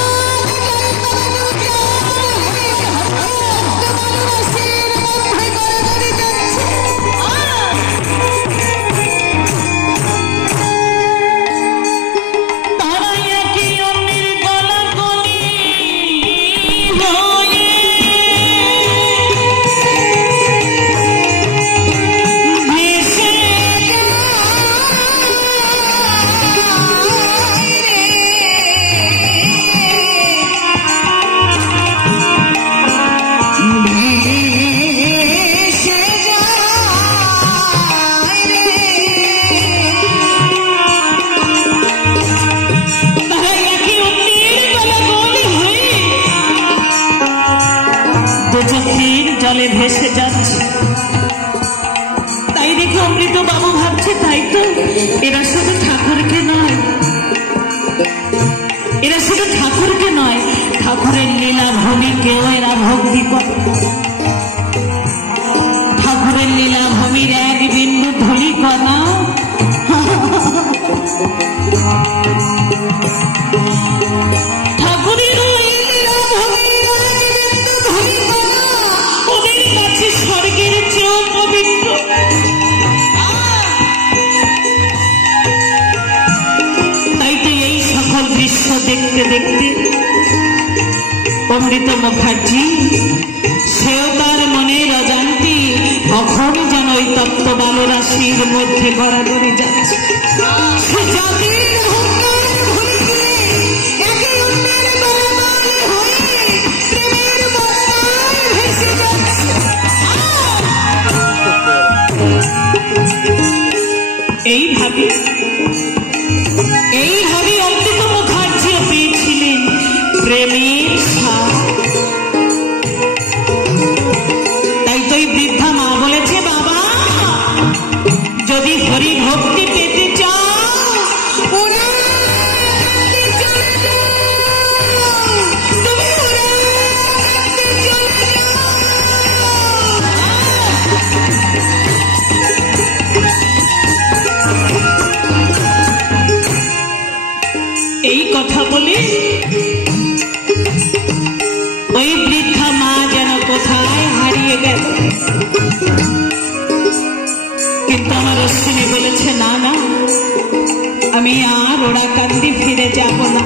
জলে ভেসে যাচ্ছে। তাই দেখে অমৃত বাবু ভাবছে তাই তো এরা শুধু ঠাকুরকে নয়, এরা শুধু ঠাকুরকে নয়, ঠাকুরের লীলা ভূমিকেও এরা ভক্তি করে। ঠাকুরের লীলা ভূমির এক বিন্দু ধূলিকণা স্বর্গের চেয়েও পবিত্র। তাই তো এই সকল দৃশ্য দেখতে দেখতে অমৃত মুখার্জি সেও তার মনের অজান্তে কখন যেন ওই তপ্ত বালরাশির মধ্যে গড়াগড়ি যাচ্ছে। সে জাতির এইভাবে অমৃত মুখার্জি পেয়েছিলেন প্রেমের স্বাদ। তাই তো বৃদ্ধা মা বলেছে, বাবা যদি হরি ভক্তি পেতে চাও এই কথা বলে ওই বৃদ্ধা মা যেন কোথায় হারিয়ে গেল। কিন্তু আমার অশ্বিনী বলেছে, না না, আমি আর ওড়াকান্দি ফিরে যাব না,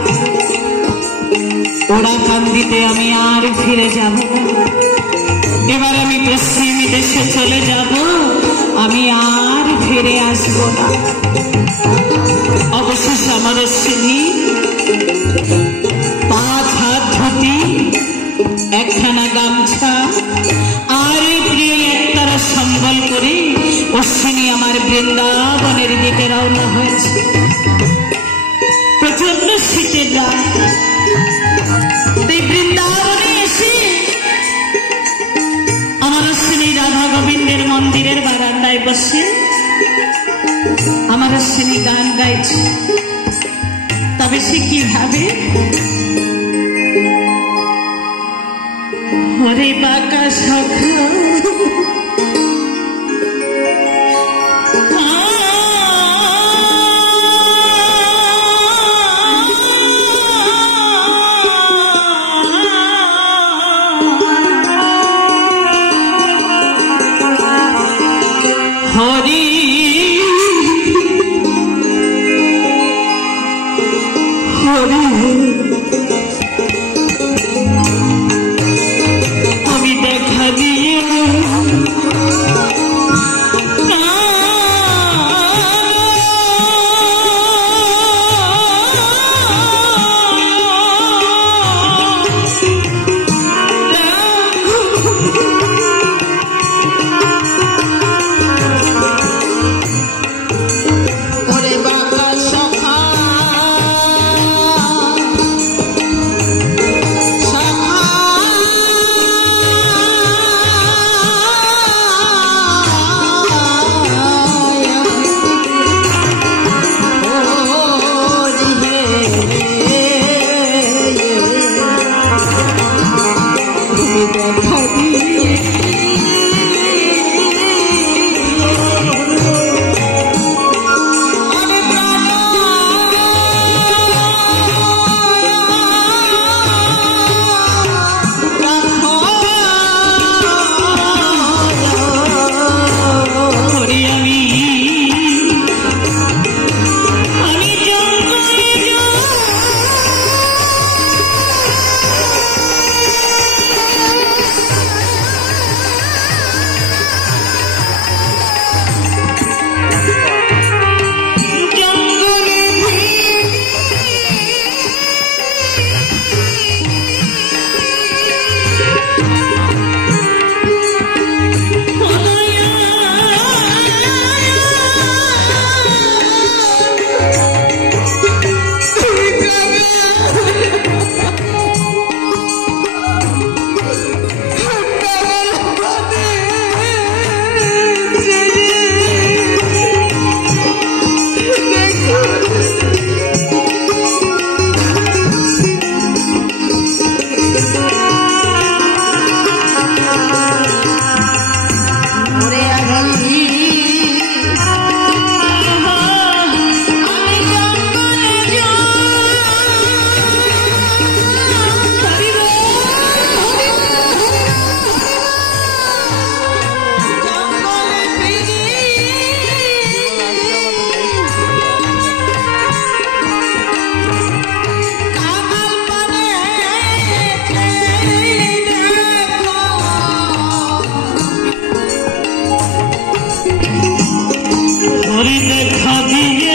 ওড়াকান্দিতে আমি আর ফিরে যাব না। এবার আমি পশ্চিম দেশে চলে যাব, আমি আর ফিরে আসব না। অবশেষে আমার অশ্বিনী 5 হাত ধুতি, একখানা গামছা আর প্রিয় একতারা সম্বল করে অশ্বিনী আমার বৃন্দাবনের দিকে রওনা হয়েছে। প্রচন্ড শীতের রাত, এই বৃন্দাবনে এসে আমার অশ্বিনী রাধা গোবিন্দের মন্দিরের বারান্দায় বসে আমার অশ্বিনী গান গাইছে। তবে সে কিভাবে? হরে বাঁকা সখা হরি হরি আমি দেখা দিয়ে দেখা দিয়ে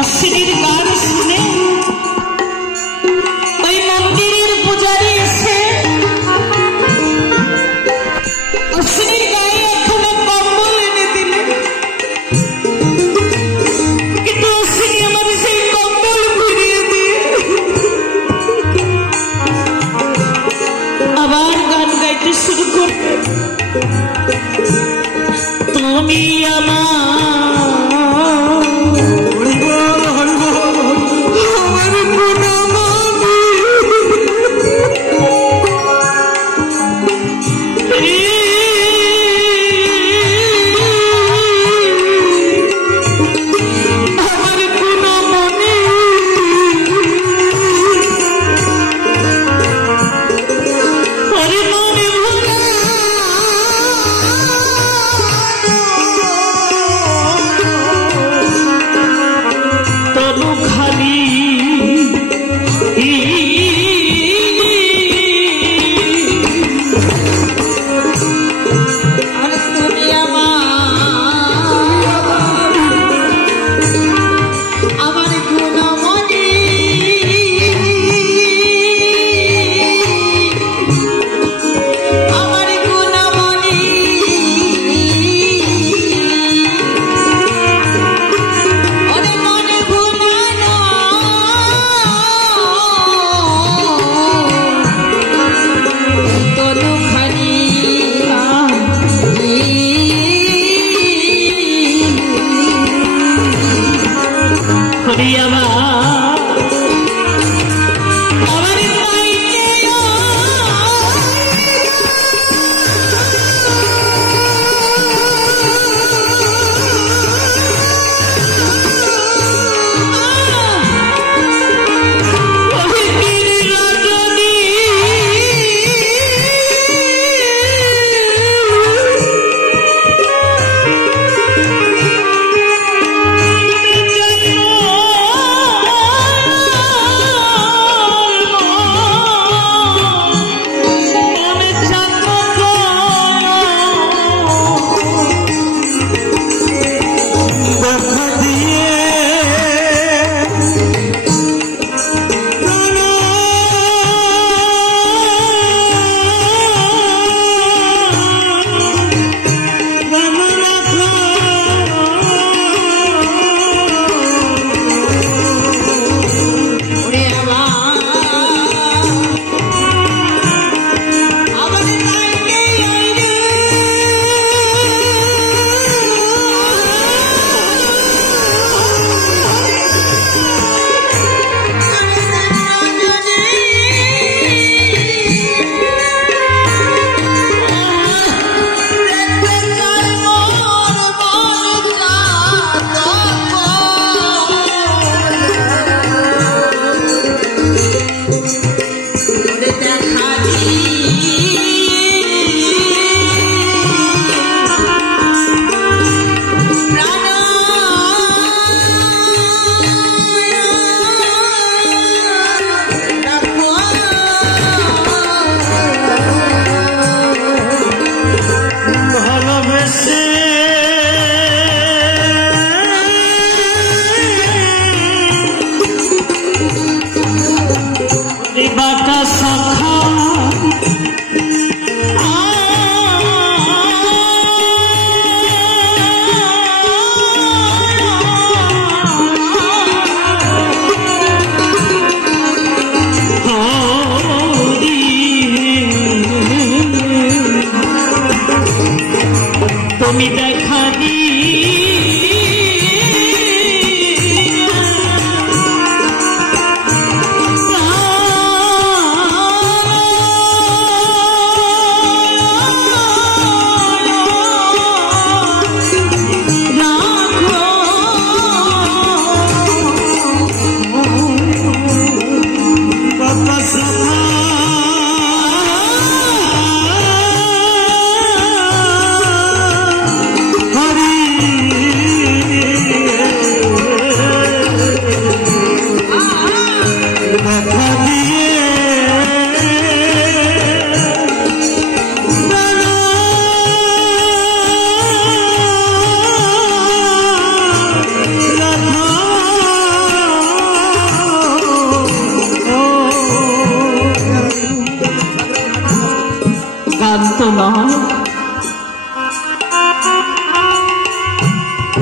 অশ্বিনীর গান শুনে ওই মন্দিরের পূজারী এসে অশ্বিনীর গায়ে একখানা কম্বল এনে দিলেন, কিন্তু অশ্বিনী আমার সেই কম্বল ফিরিয়ে দিয়ে আবার গান গাইতে শুরু করবে। তুমি আমার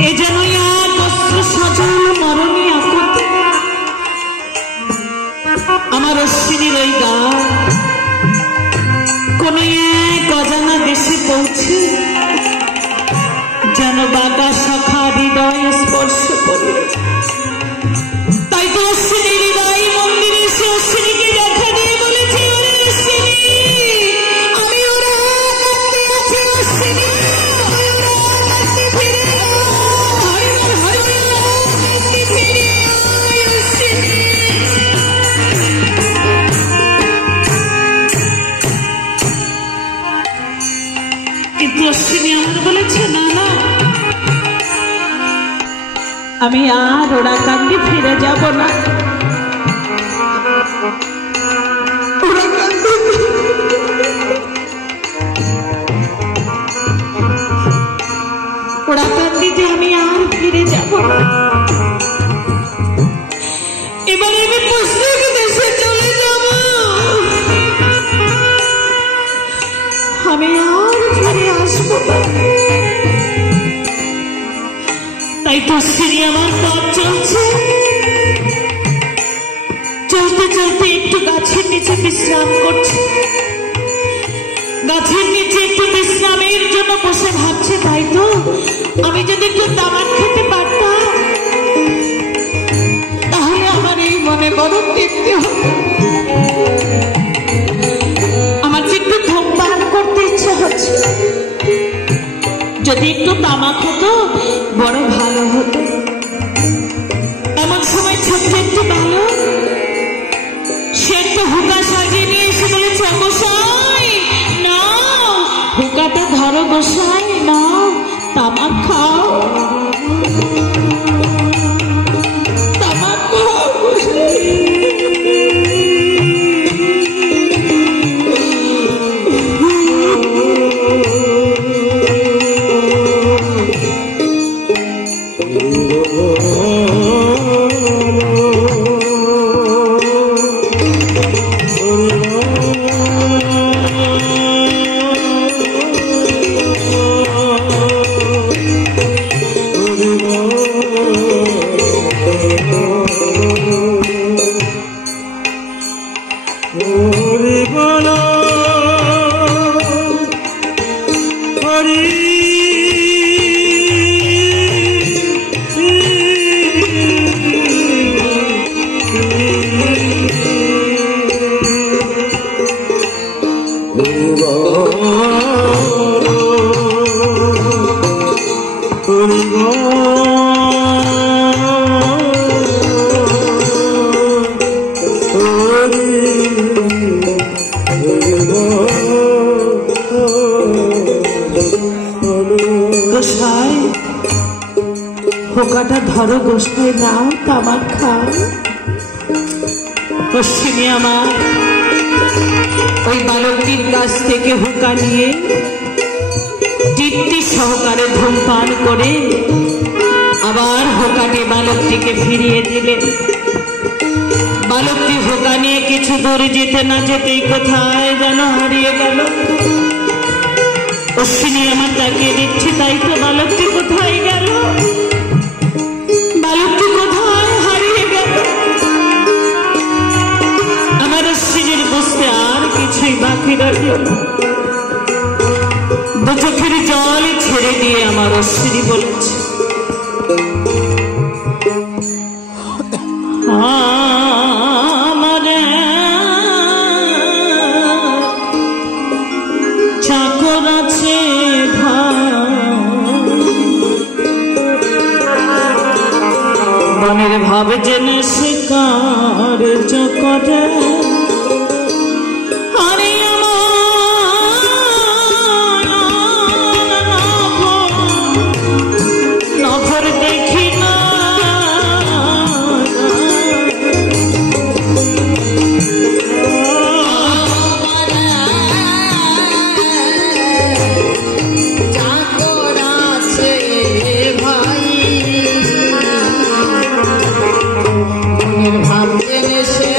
এ যেন এক অস্ত্র সজল মরণী আপত্তি আমার অশ্বিনীর ওই গা কোন এক অজানা দেশে পৌঁছে যেন বাঁকা শাখা হৃদয় স্পর্শ করে। তাই তো অশ্বিনীর হৃদয় মন্দিরে এসে অশ্বিনীকে দেখা দিয়ে বলেছে, ওরে অশ্বিনী, আমি ওরা কাঁদতে আছি, অশ্বিনী কাঁদতে ফিরে কিন্তু অশ্বিনী আমার বলেছে, না না, আমি আর ওরা কান্দি ফিরে যাব না। ওরা কান্দিতে আমি আর ফিরে যাব না। এবার আমি পশ্চিম দেশে চলে যাব, আমি আর ফিরে আসবো না। তাই তো সিঁড়ি আমার পথ চলছে, চলতে চলতে একটু গাছের নিচে বিশ্রাম করছে, গাছের নিচে একটু বিশ্রামের জন্য বসে ভাবছে, তাই তো আমি যদি একটু তামাক খেতে পারতাম তাহলে আমার এই মনে বড় তৃপ্তি হতো। আমার যে একটু ধূমপান করতে ইচ্ছা হচ্ছে, যদি একটু তামাক হতো বড় ভালো হতো। এমন সময় ছোট্ট একটু বালক সে একটু হুকা সাজিয়ে নিয়ে এসে বলেছে, গোসাই নাও, হুকাটা ধরো গোসাই, নাও তামাক খাও, তামাক খাও গোসাই। গোসাই হুকাটা ধরো গোসাই, নাও তামাক খাও। অশ্বিনী আমার ওই বালকটির কাছ থেকে হুকা নিয়ে তৃপ্তি সহকারে ধূমপান করে আবার হুকাটি বালকটিকে ফিরিয়ে দিলে। বালকটি হুকা নিয়ে কিছু দূর যেতে না যেতেই কোথায় যেন হারিয়ে গেল। অশ্বিনী আমার তাকিয়ে দেখছে, তাই তো বালকটি কোথায় গেল, বালকটি কোথায় হারিয়ে গেল। আমার অশ্বিনীর বুঝতে আর কিছুই বাকি রইল না। দু চোখের জল ছেড়ে দিয়ে আমার অশ্বিনী বলেছে, আমার চাকর আছে মনের ভাব জেনে শিকার করে, নভর দেখি না ভাবতে সে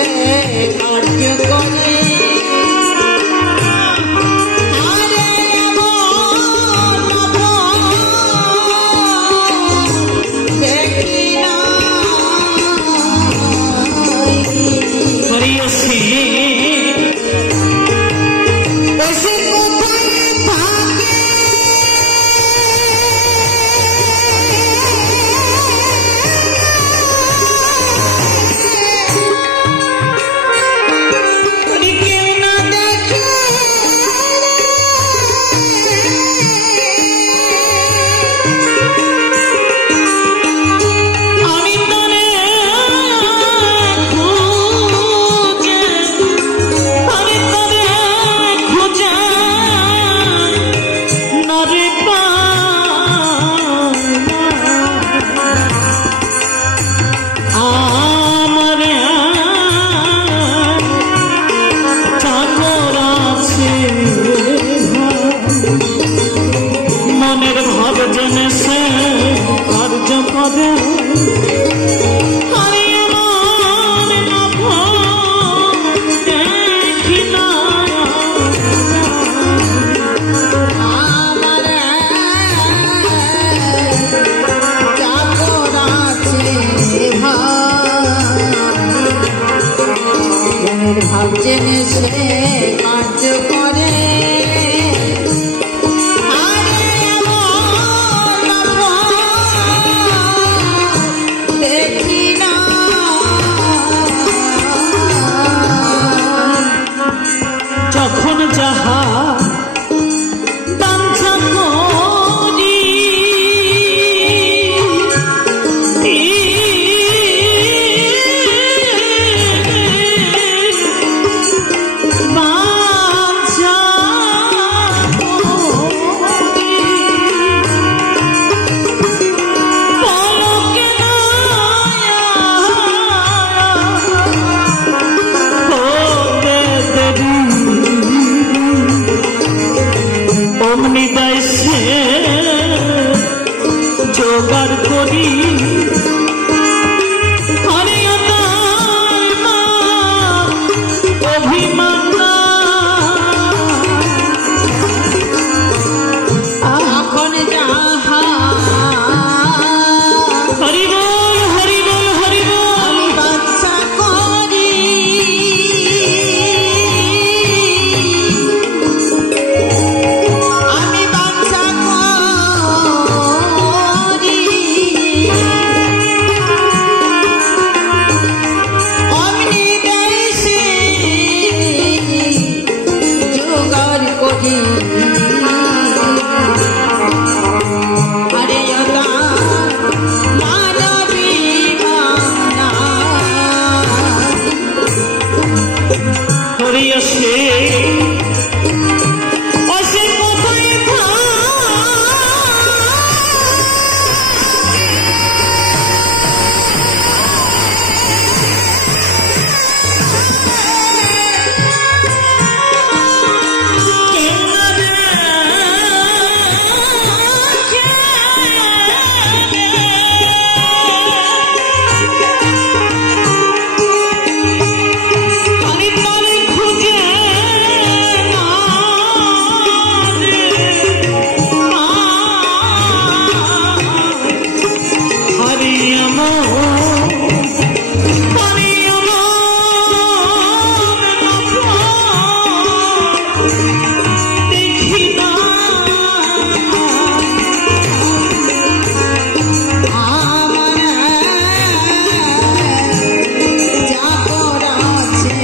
ভাবছেন সে কার্য করে দেখি না যখন যাহা বাঞ্ছা করি বাঞ্ছা করি পলকে হবে দেবী অমনি দাইছে জোগাড় করি অভিমান এখন যাহা হরিবল হরিবল হরিবল আমি বাচ্চা করি আমি বাচ্চা করি অমনি দেশে জোগাড় করি আরে ওটা মানবী মানা হরিয়সে অসে কোথায় আমি তারে খুঁজে না রে হরিয়ম হরিয়ম দেখি না আমার যা করাছে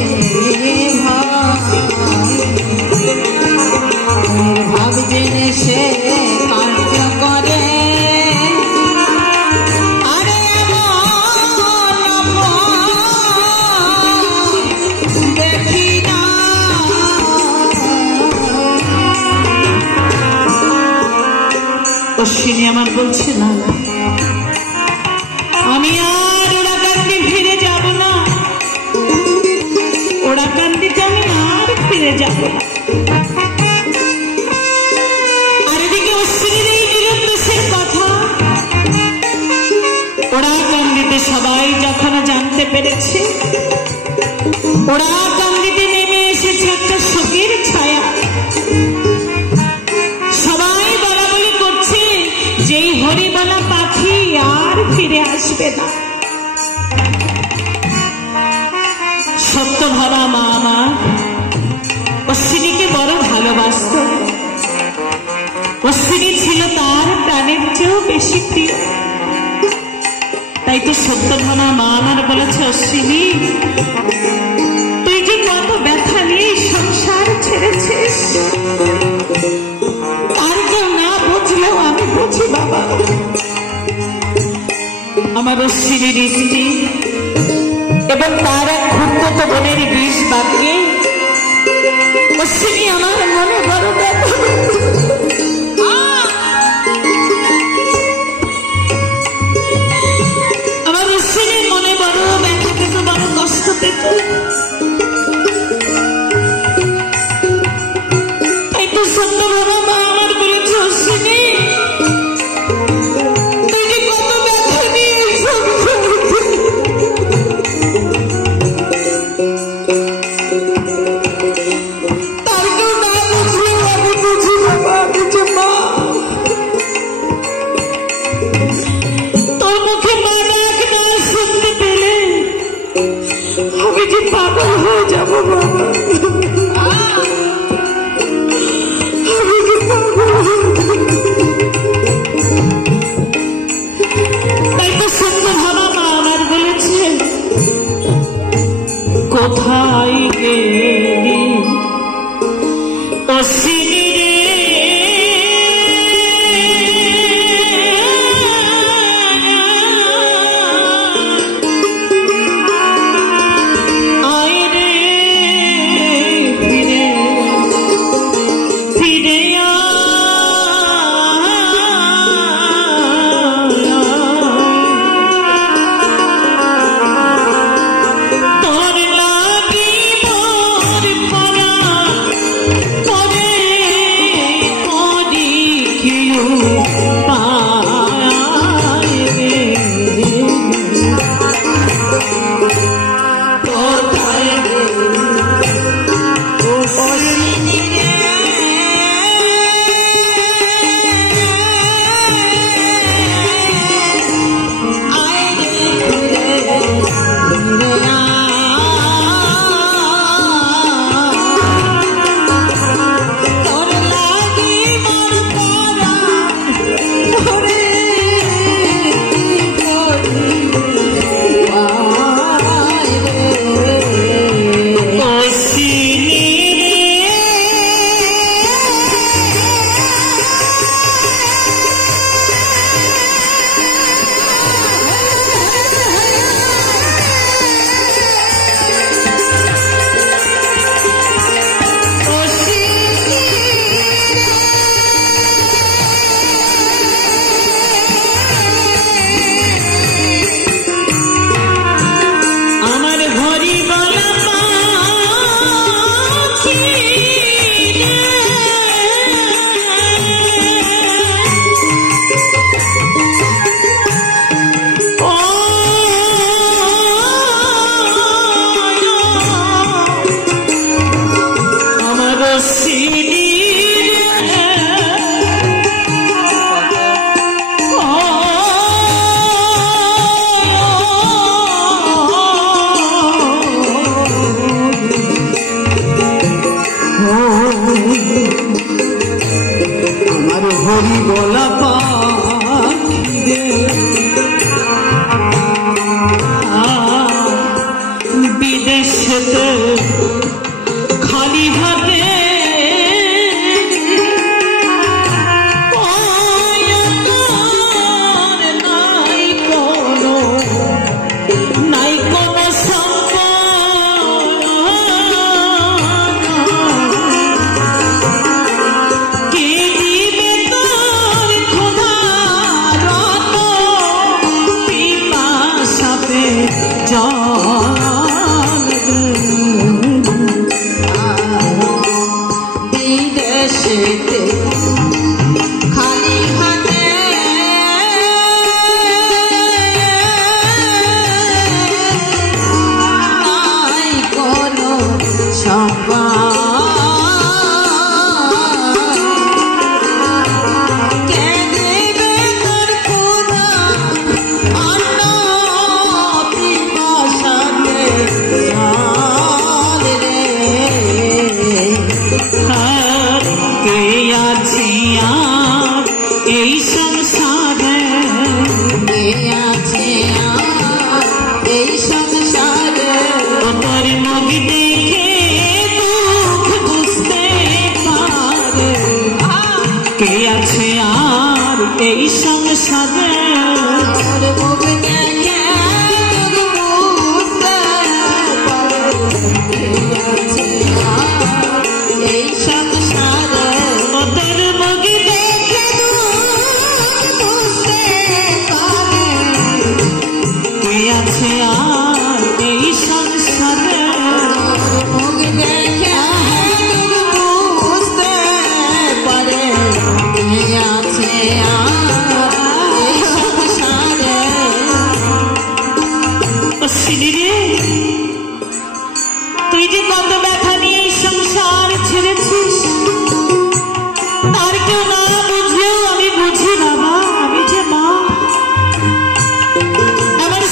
ভাবছেন সে কার্য করে আরে দেখি না অশ্বিনী আমার বলছে না আমি আর ওড়াকান্দি ফিরে যাব না, ওড়াকান্দিতে আমি আর ফিরে যাব না। আর এদিকে অশ্বিনীর এই নিরুদ্দেশের কথা ওড়াকান্দিতে সবাই যখন জানতে পেরেছে, ওড়াকান্দিতে নেমে এসেছে একটা শোকের ছায়া। সবাই বলা বলি করছে যেই হরিমালা পাখি আর ফিরে আসবে না। সত্যভামা মা আমার অশ্বিনীকে বড় ভালোবাসত। অশ্বিনী ছিল তার প্রাণের চেয়েও বেশি প্রিয়। তাই তো সত্যভামা মা আমার বলেছে, অশ্বিনী তুই যে কত ব্যথা নিয়ে সংসার ছেড়েছিস, আর কেউ না বুঝলেও আমি বুঝি বাবা। আমার অশ্বিনীর স্ত্রী এবং তার এক ক্ষুদ্র বোনের 20 বাক্যে অশ্বিনী আমার মনে বড় ব্যথা। আমার অশ্বিনীর মনে বড় ব্যথা পেত, বড় কষ্ট পেত। তাই তো সত্যভামা মা আমার বলেছে, অশ্বিনী তুই যে কত ব্যথা নিয়ে তার কেউ না বুঝলেও আমি বুঝি বাবা। আমি যে মা, তোর মুখে মা ডাক না শুনতে পেলে আমি যে কোথায় গেলি অশ্বিনী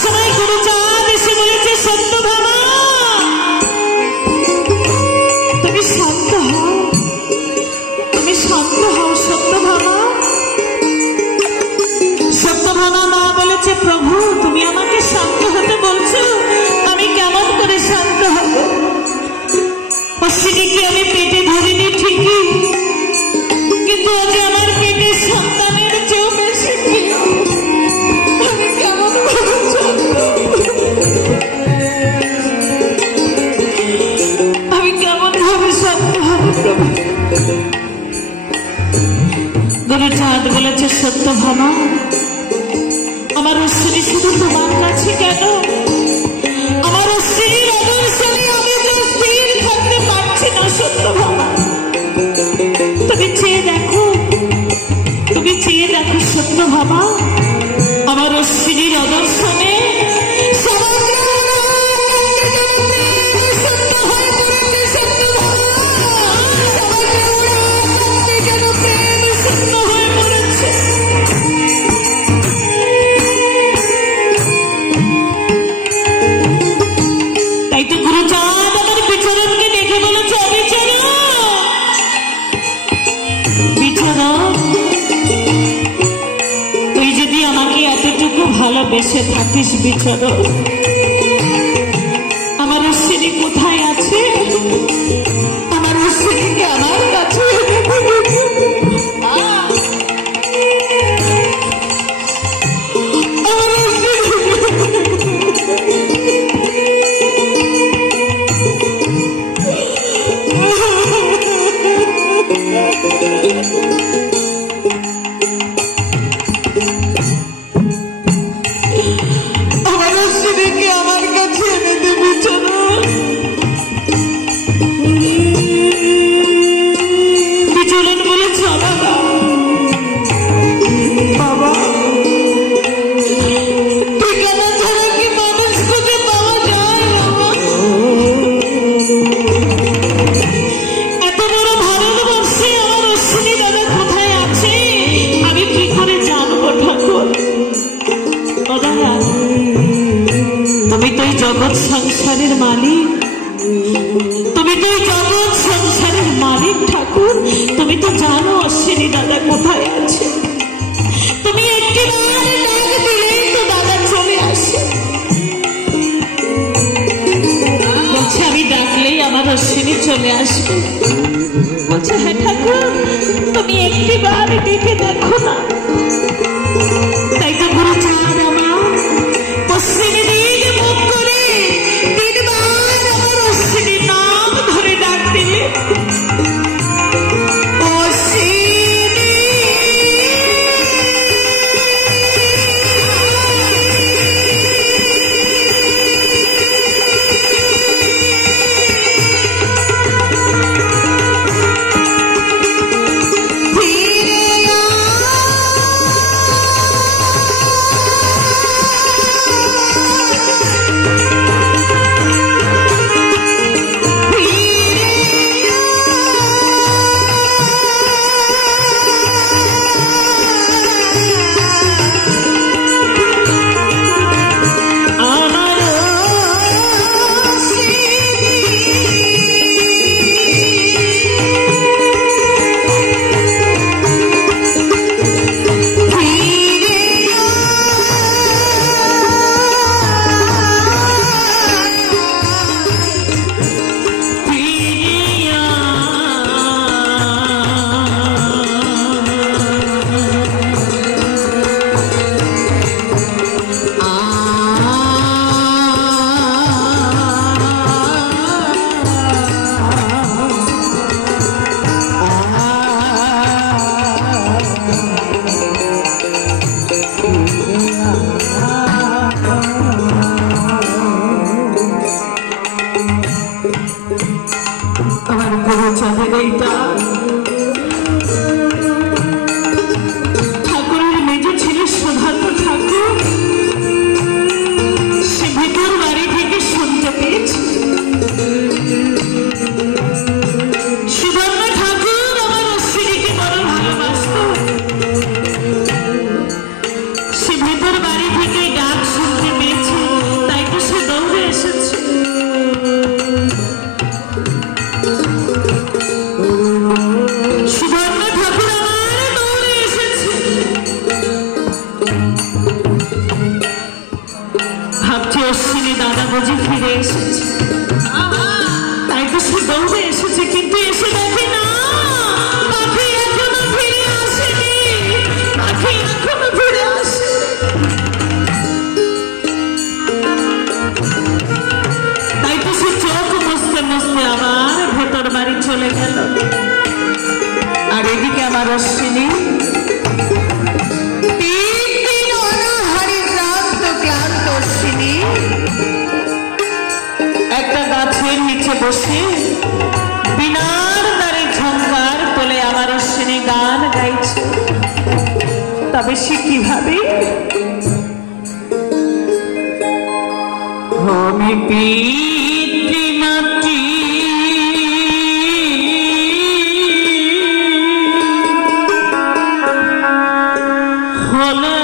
সময় করে শুধু তোমার কাছে কেন, আমার অশ্বিনীর আদর্শনে আমি যে স্থির থাকতে পারছি না সত্যভামা। তুমি চেয়ে দেখো, তুমি চেয়ে দেখো সত্যভামা, আমার অশ্বিনীর আদর্শনে ভালোবেসে থাকিস বিচরণ, আমার অশ্বিনী কোথায় আছে? আমার অশ্বিনীকে আমার কাছে জগৎ সংসারের মালিক, তুমি তো জগৎ সংসারের মালিক ঠাকুর। তুমি তো জানো অশ্বিনী দাদা কোথায় আছে। তুমি একটি ডাক দিলেই তো দাদা চলে আসে। বলছে আমি ডাকলেই আমার অশ্বিনী চলে আসবে। বলছে হ্যাঁ ঠাকুর, তুমি একটি বার ডেকে দেখো না। তাই তো গুরু চাঁদ আমার অশ্বিনী দিকে মুখ করে তিনবার আমার অশ্বিনীর নাম ধরে ডাক দিলে, ঠাকুরের মেজো ছেলে সুধার্ত ঠাকুর সে ভিতর বাড়ি থেকে শুনতে পেয়েছে সুবর্ণ ঠাকুর আমার অশ্বিনীকে বড় ভালোবাসত। সে ভিতর বাড়ি থেকে ডাক শুনতে পেয়েছে, তাই তো সে দৌড়ে এসেছে। অশ্বিনী দাদা বুঝি ফিরে এসেছে, তাই তো সে দৌড়ে এসেছে। কিন্তু এসে দেখে না, পাখি এখনো ফিরে আসেনি, পাখি এখনো ফিরে আসে। তাই তো সে চোখ মুছতে মুছতে আবার ভেতর বাড়ি চলে গেল। আর এদিকে আমার অশ্বিনী বসে বিনার দ্বারে ঝঙ্কার তোলে আমার অশ্বিনী গান গাইছে, তবে সে কিভাবে? আমি পিতৃমাতৃ হলে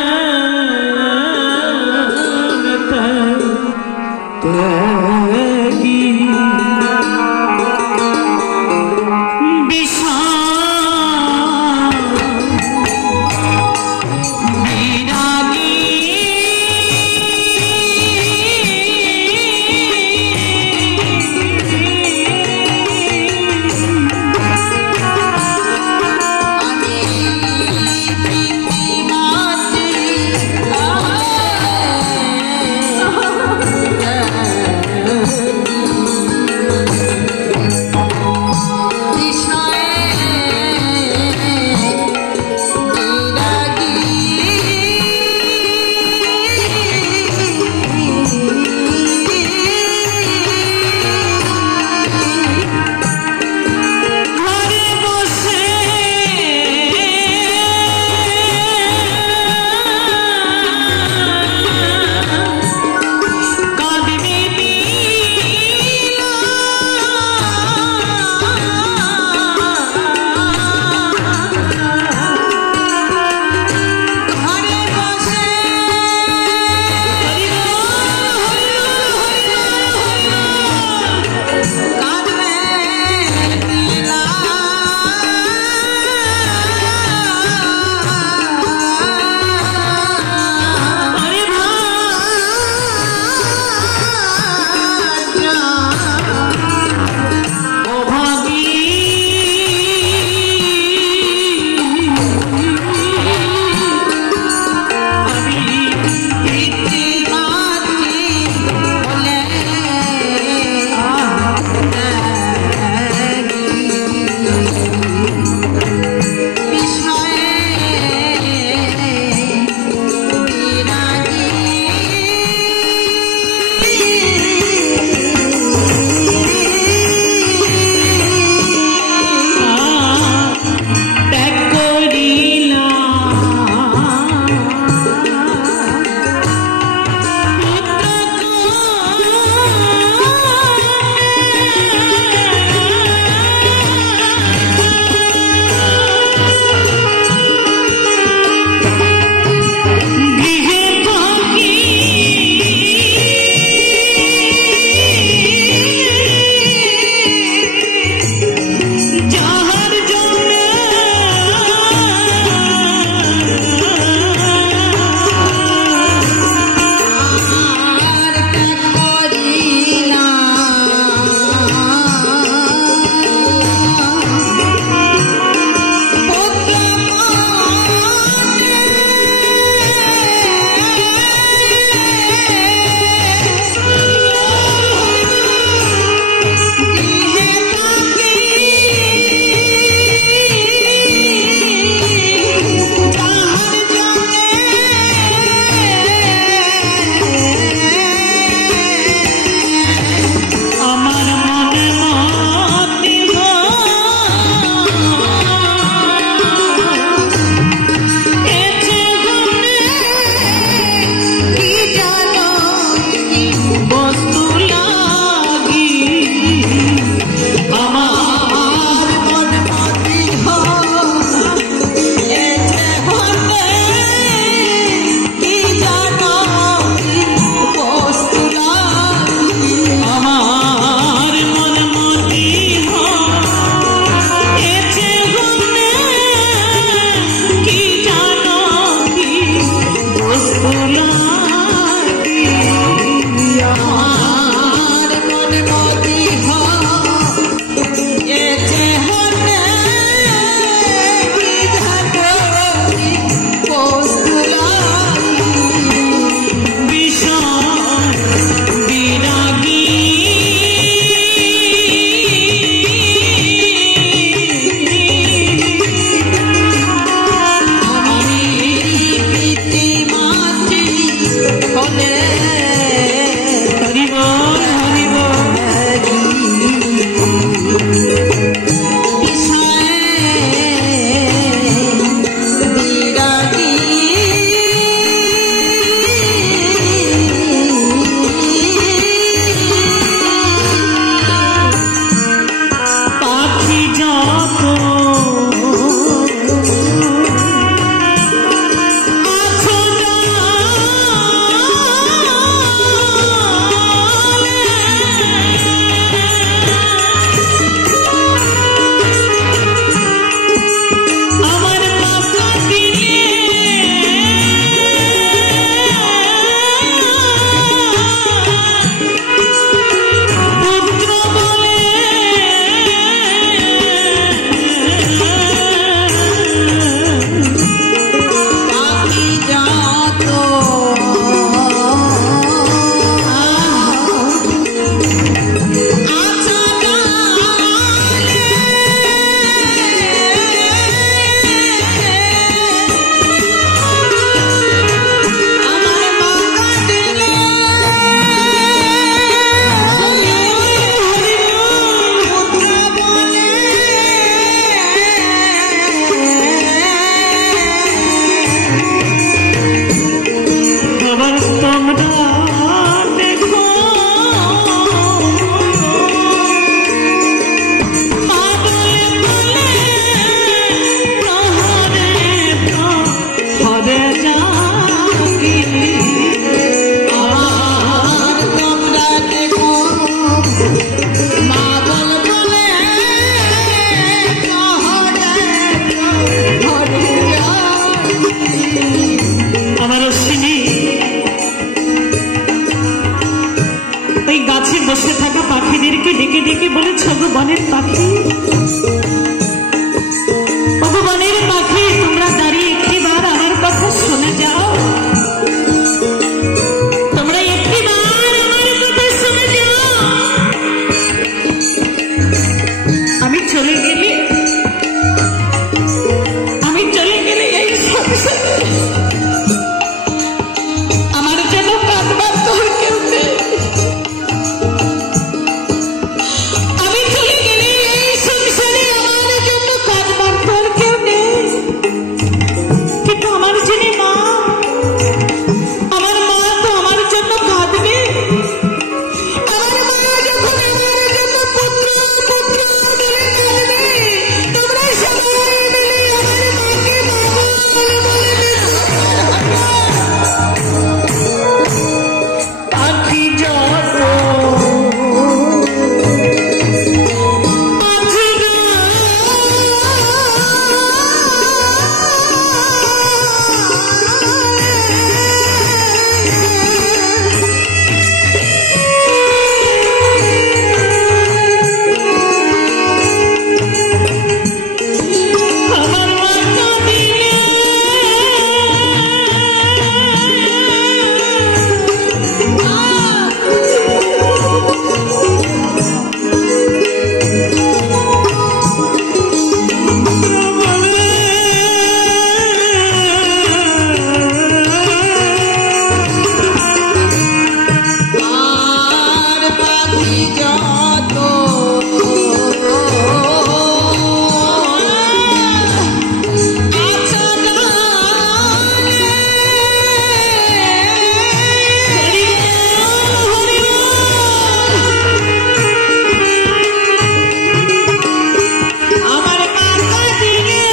বলেছ গো বনের পাখি, বনের পাখি তোমরা দাঁড়িয়ে একটিবার আমার কথা শুনে যাও, তোমরা একটিবার আমার কথা শুনে যাও। আমি চলে গেলে এই সংসারে আমার যেন কাঁদবার তোর কেউ নেই। আমি চলে গেলে এই সংসারে আমার জন্য কাঁদবার তোর কেউ নেই। কিন্তু আমার যিনি মা, আমার মা তো আমার জন্য কাঁদবে। আমার মা যখন আমার জন্য পুত্র পুত্র বলে কাঁদবে, তোমরা সবাই মিলে আমার মাকে পাগল বলে দিও। পাখি যত পাখি গো, আমার মা কাঁদিলে আর পাখি যত আচ্ছা গানে আমার মা কাঁদিলে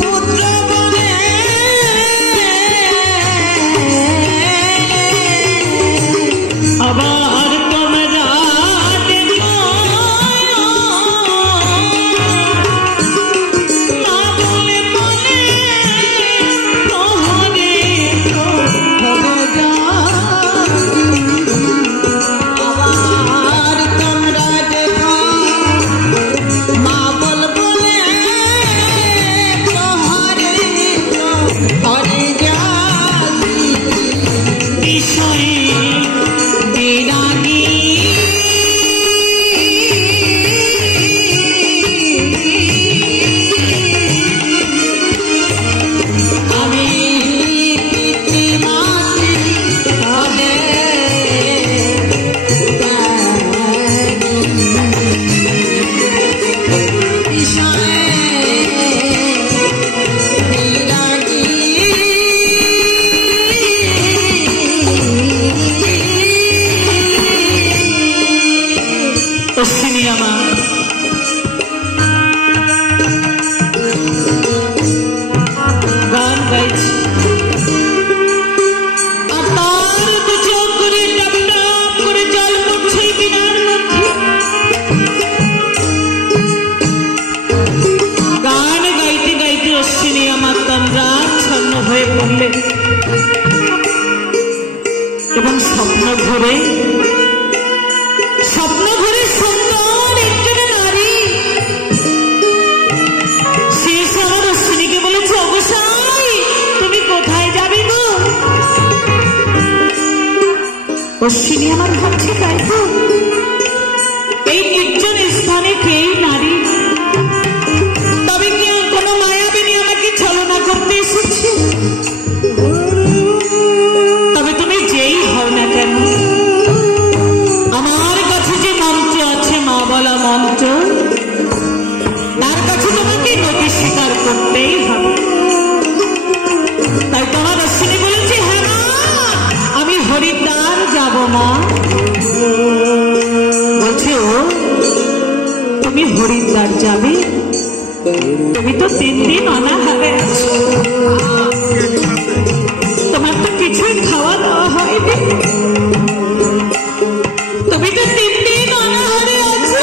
পুত্র বলে আবার তোমরা দেখো না বলে বলে তোহরে আবার তোমরা দেখো মা বল বলে তোহরে হরে যাবি বিষয়ে বিরাগী আমি পিতৃমাতৃ হলে বিষয়ে বিরাগী অশ্বিনী আমার গান গাইছি, আর তার দু চোখ করে টপ টপ করে জল পড়ছে বিনার মধ্যে। গান গাইতে গাইতে অশ্বিনী আমার তন্দ্রা ছন্ন হয়ে পড়লে এবং স্বপ্ন ঘরে সুন্দর একজন নারী শেষ আমার অশ্বিনীকে বলেছে, অবসাই তুমি কোথায় যাবে গো? অশ্বিনী আমার ভাবছে তাই তো, এই নির্জন স্থানে কেই নারী, তবে কি কোনো মায়াবিনী আমাকে ছলনা করতে এসেছে? তবে তুমি যেই হও না কেন, আমার কাছে যে মন্ত্র আছে মা বলা মন্ত্র, তার কাছে তোমাকে নদী স্বীকার করতেই হবে। তাই তোমার অশ্বিনী বলেছে, হ্যাঁ মা, আমি হরিদ্বার যাব মা। বলছে, ও তুমি হরিদ্বার যাবে? তুমি তো 3 দিন অনাহারে আছো, তোমার তো কিছুই খাওয়া দাওয়া হয়নি, তুমি তো 3 দিন অনাহারে আছো।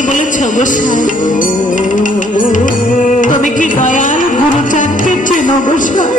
অশ্বিনী বলেছ গোসাই তুমি কি দয়াল গুরুচাঁদকে চেনো গোসাই?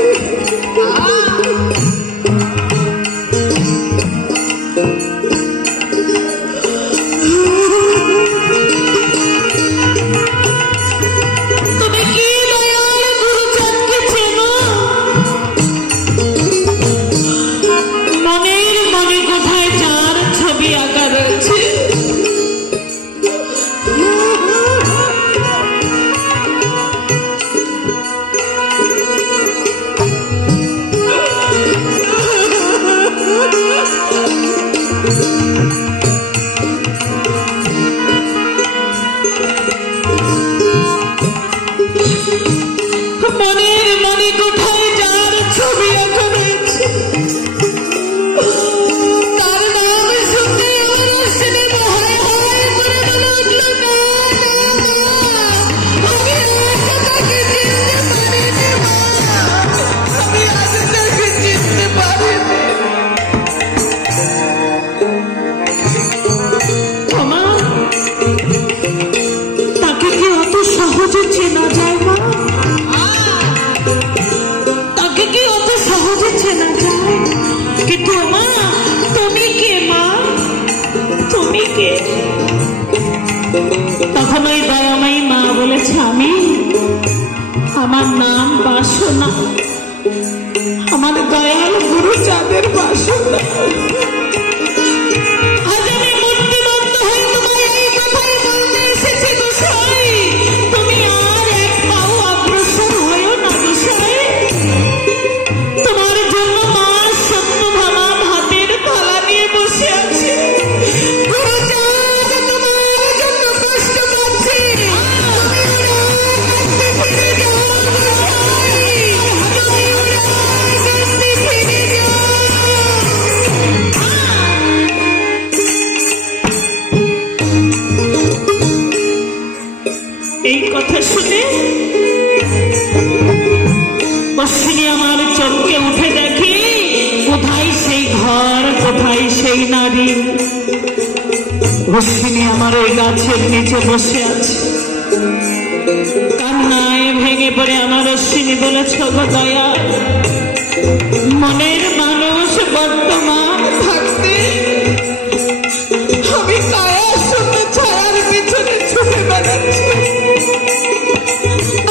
তখন ওই দয়াময়ী মা বলেছে আমি, আমার নাম বাসনা, আমার দয়াল গুরুচাঁদের বাসনা। আজ আমি মূর্তিমন্ত হয়ে তোমায় এই কথাই বলতে এসেছি গোসাই, তুমি আর এক পাও অগ্রসর হয়েও না গোসাই। তোমার জন্য মা সত্যভামা ভাতের থালা নিয়ে বসে আছে। এই কথা শুনে অশ্বিনী আমার চমকে উঠে দেখি কোথায় সেই ঘর, কোথায় সেই নারী। অশ্বিনী আমার ওই গাছের নিচে বসে আছে, কান্নায় ভেঙে পড়ে আমার অশ্বিনী বলেছ গো দয়াল, মনের মানুষ বর্তমান থাকতে আমি কায়া শূন্য ছায়ার পিছনে ছুটে বেড়াচ্ছি।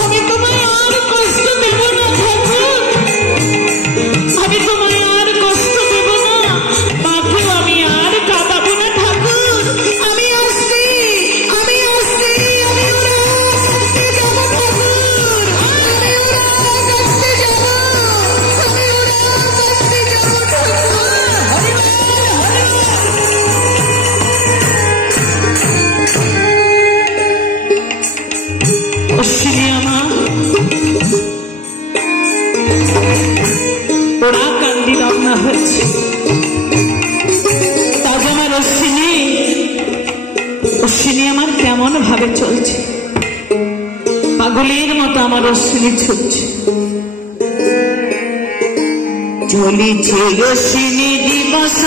আমি তোমায় আর কষ্ট দেব না ঠাকুর, আমি তোমায় আর কষ্ট দেব না, মাকেও আমি আর কাঁদাবো না ঠাকুর। আমি আসছি, আমি আসছি, আমি ওরা কাঁদতে যাব ঠাকুর, আমি ওরা কাঁদতে যাব, আমি ওরা কাঁদতে যাব ঠাকুর। অশ্বিনী আমার ওরা কান্দি রওনা হয়েছে। তাজ আমার অশ্বিনী, অশ্বিনী আমার কেমন ভাবে চলছে, পাগলের মতো আমার অশ্বিনী ছুটছে। চলিছে অশ্বিনী দিবস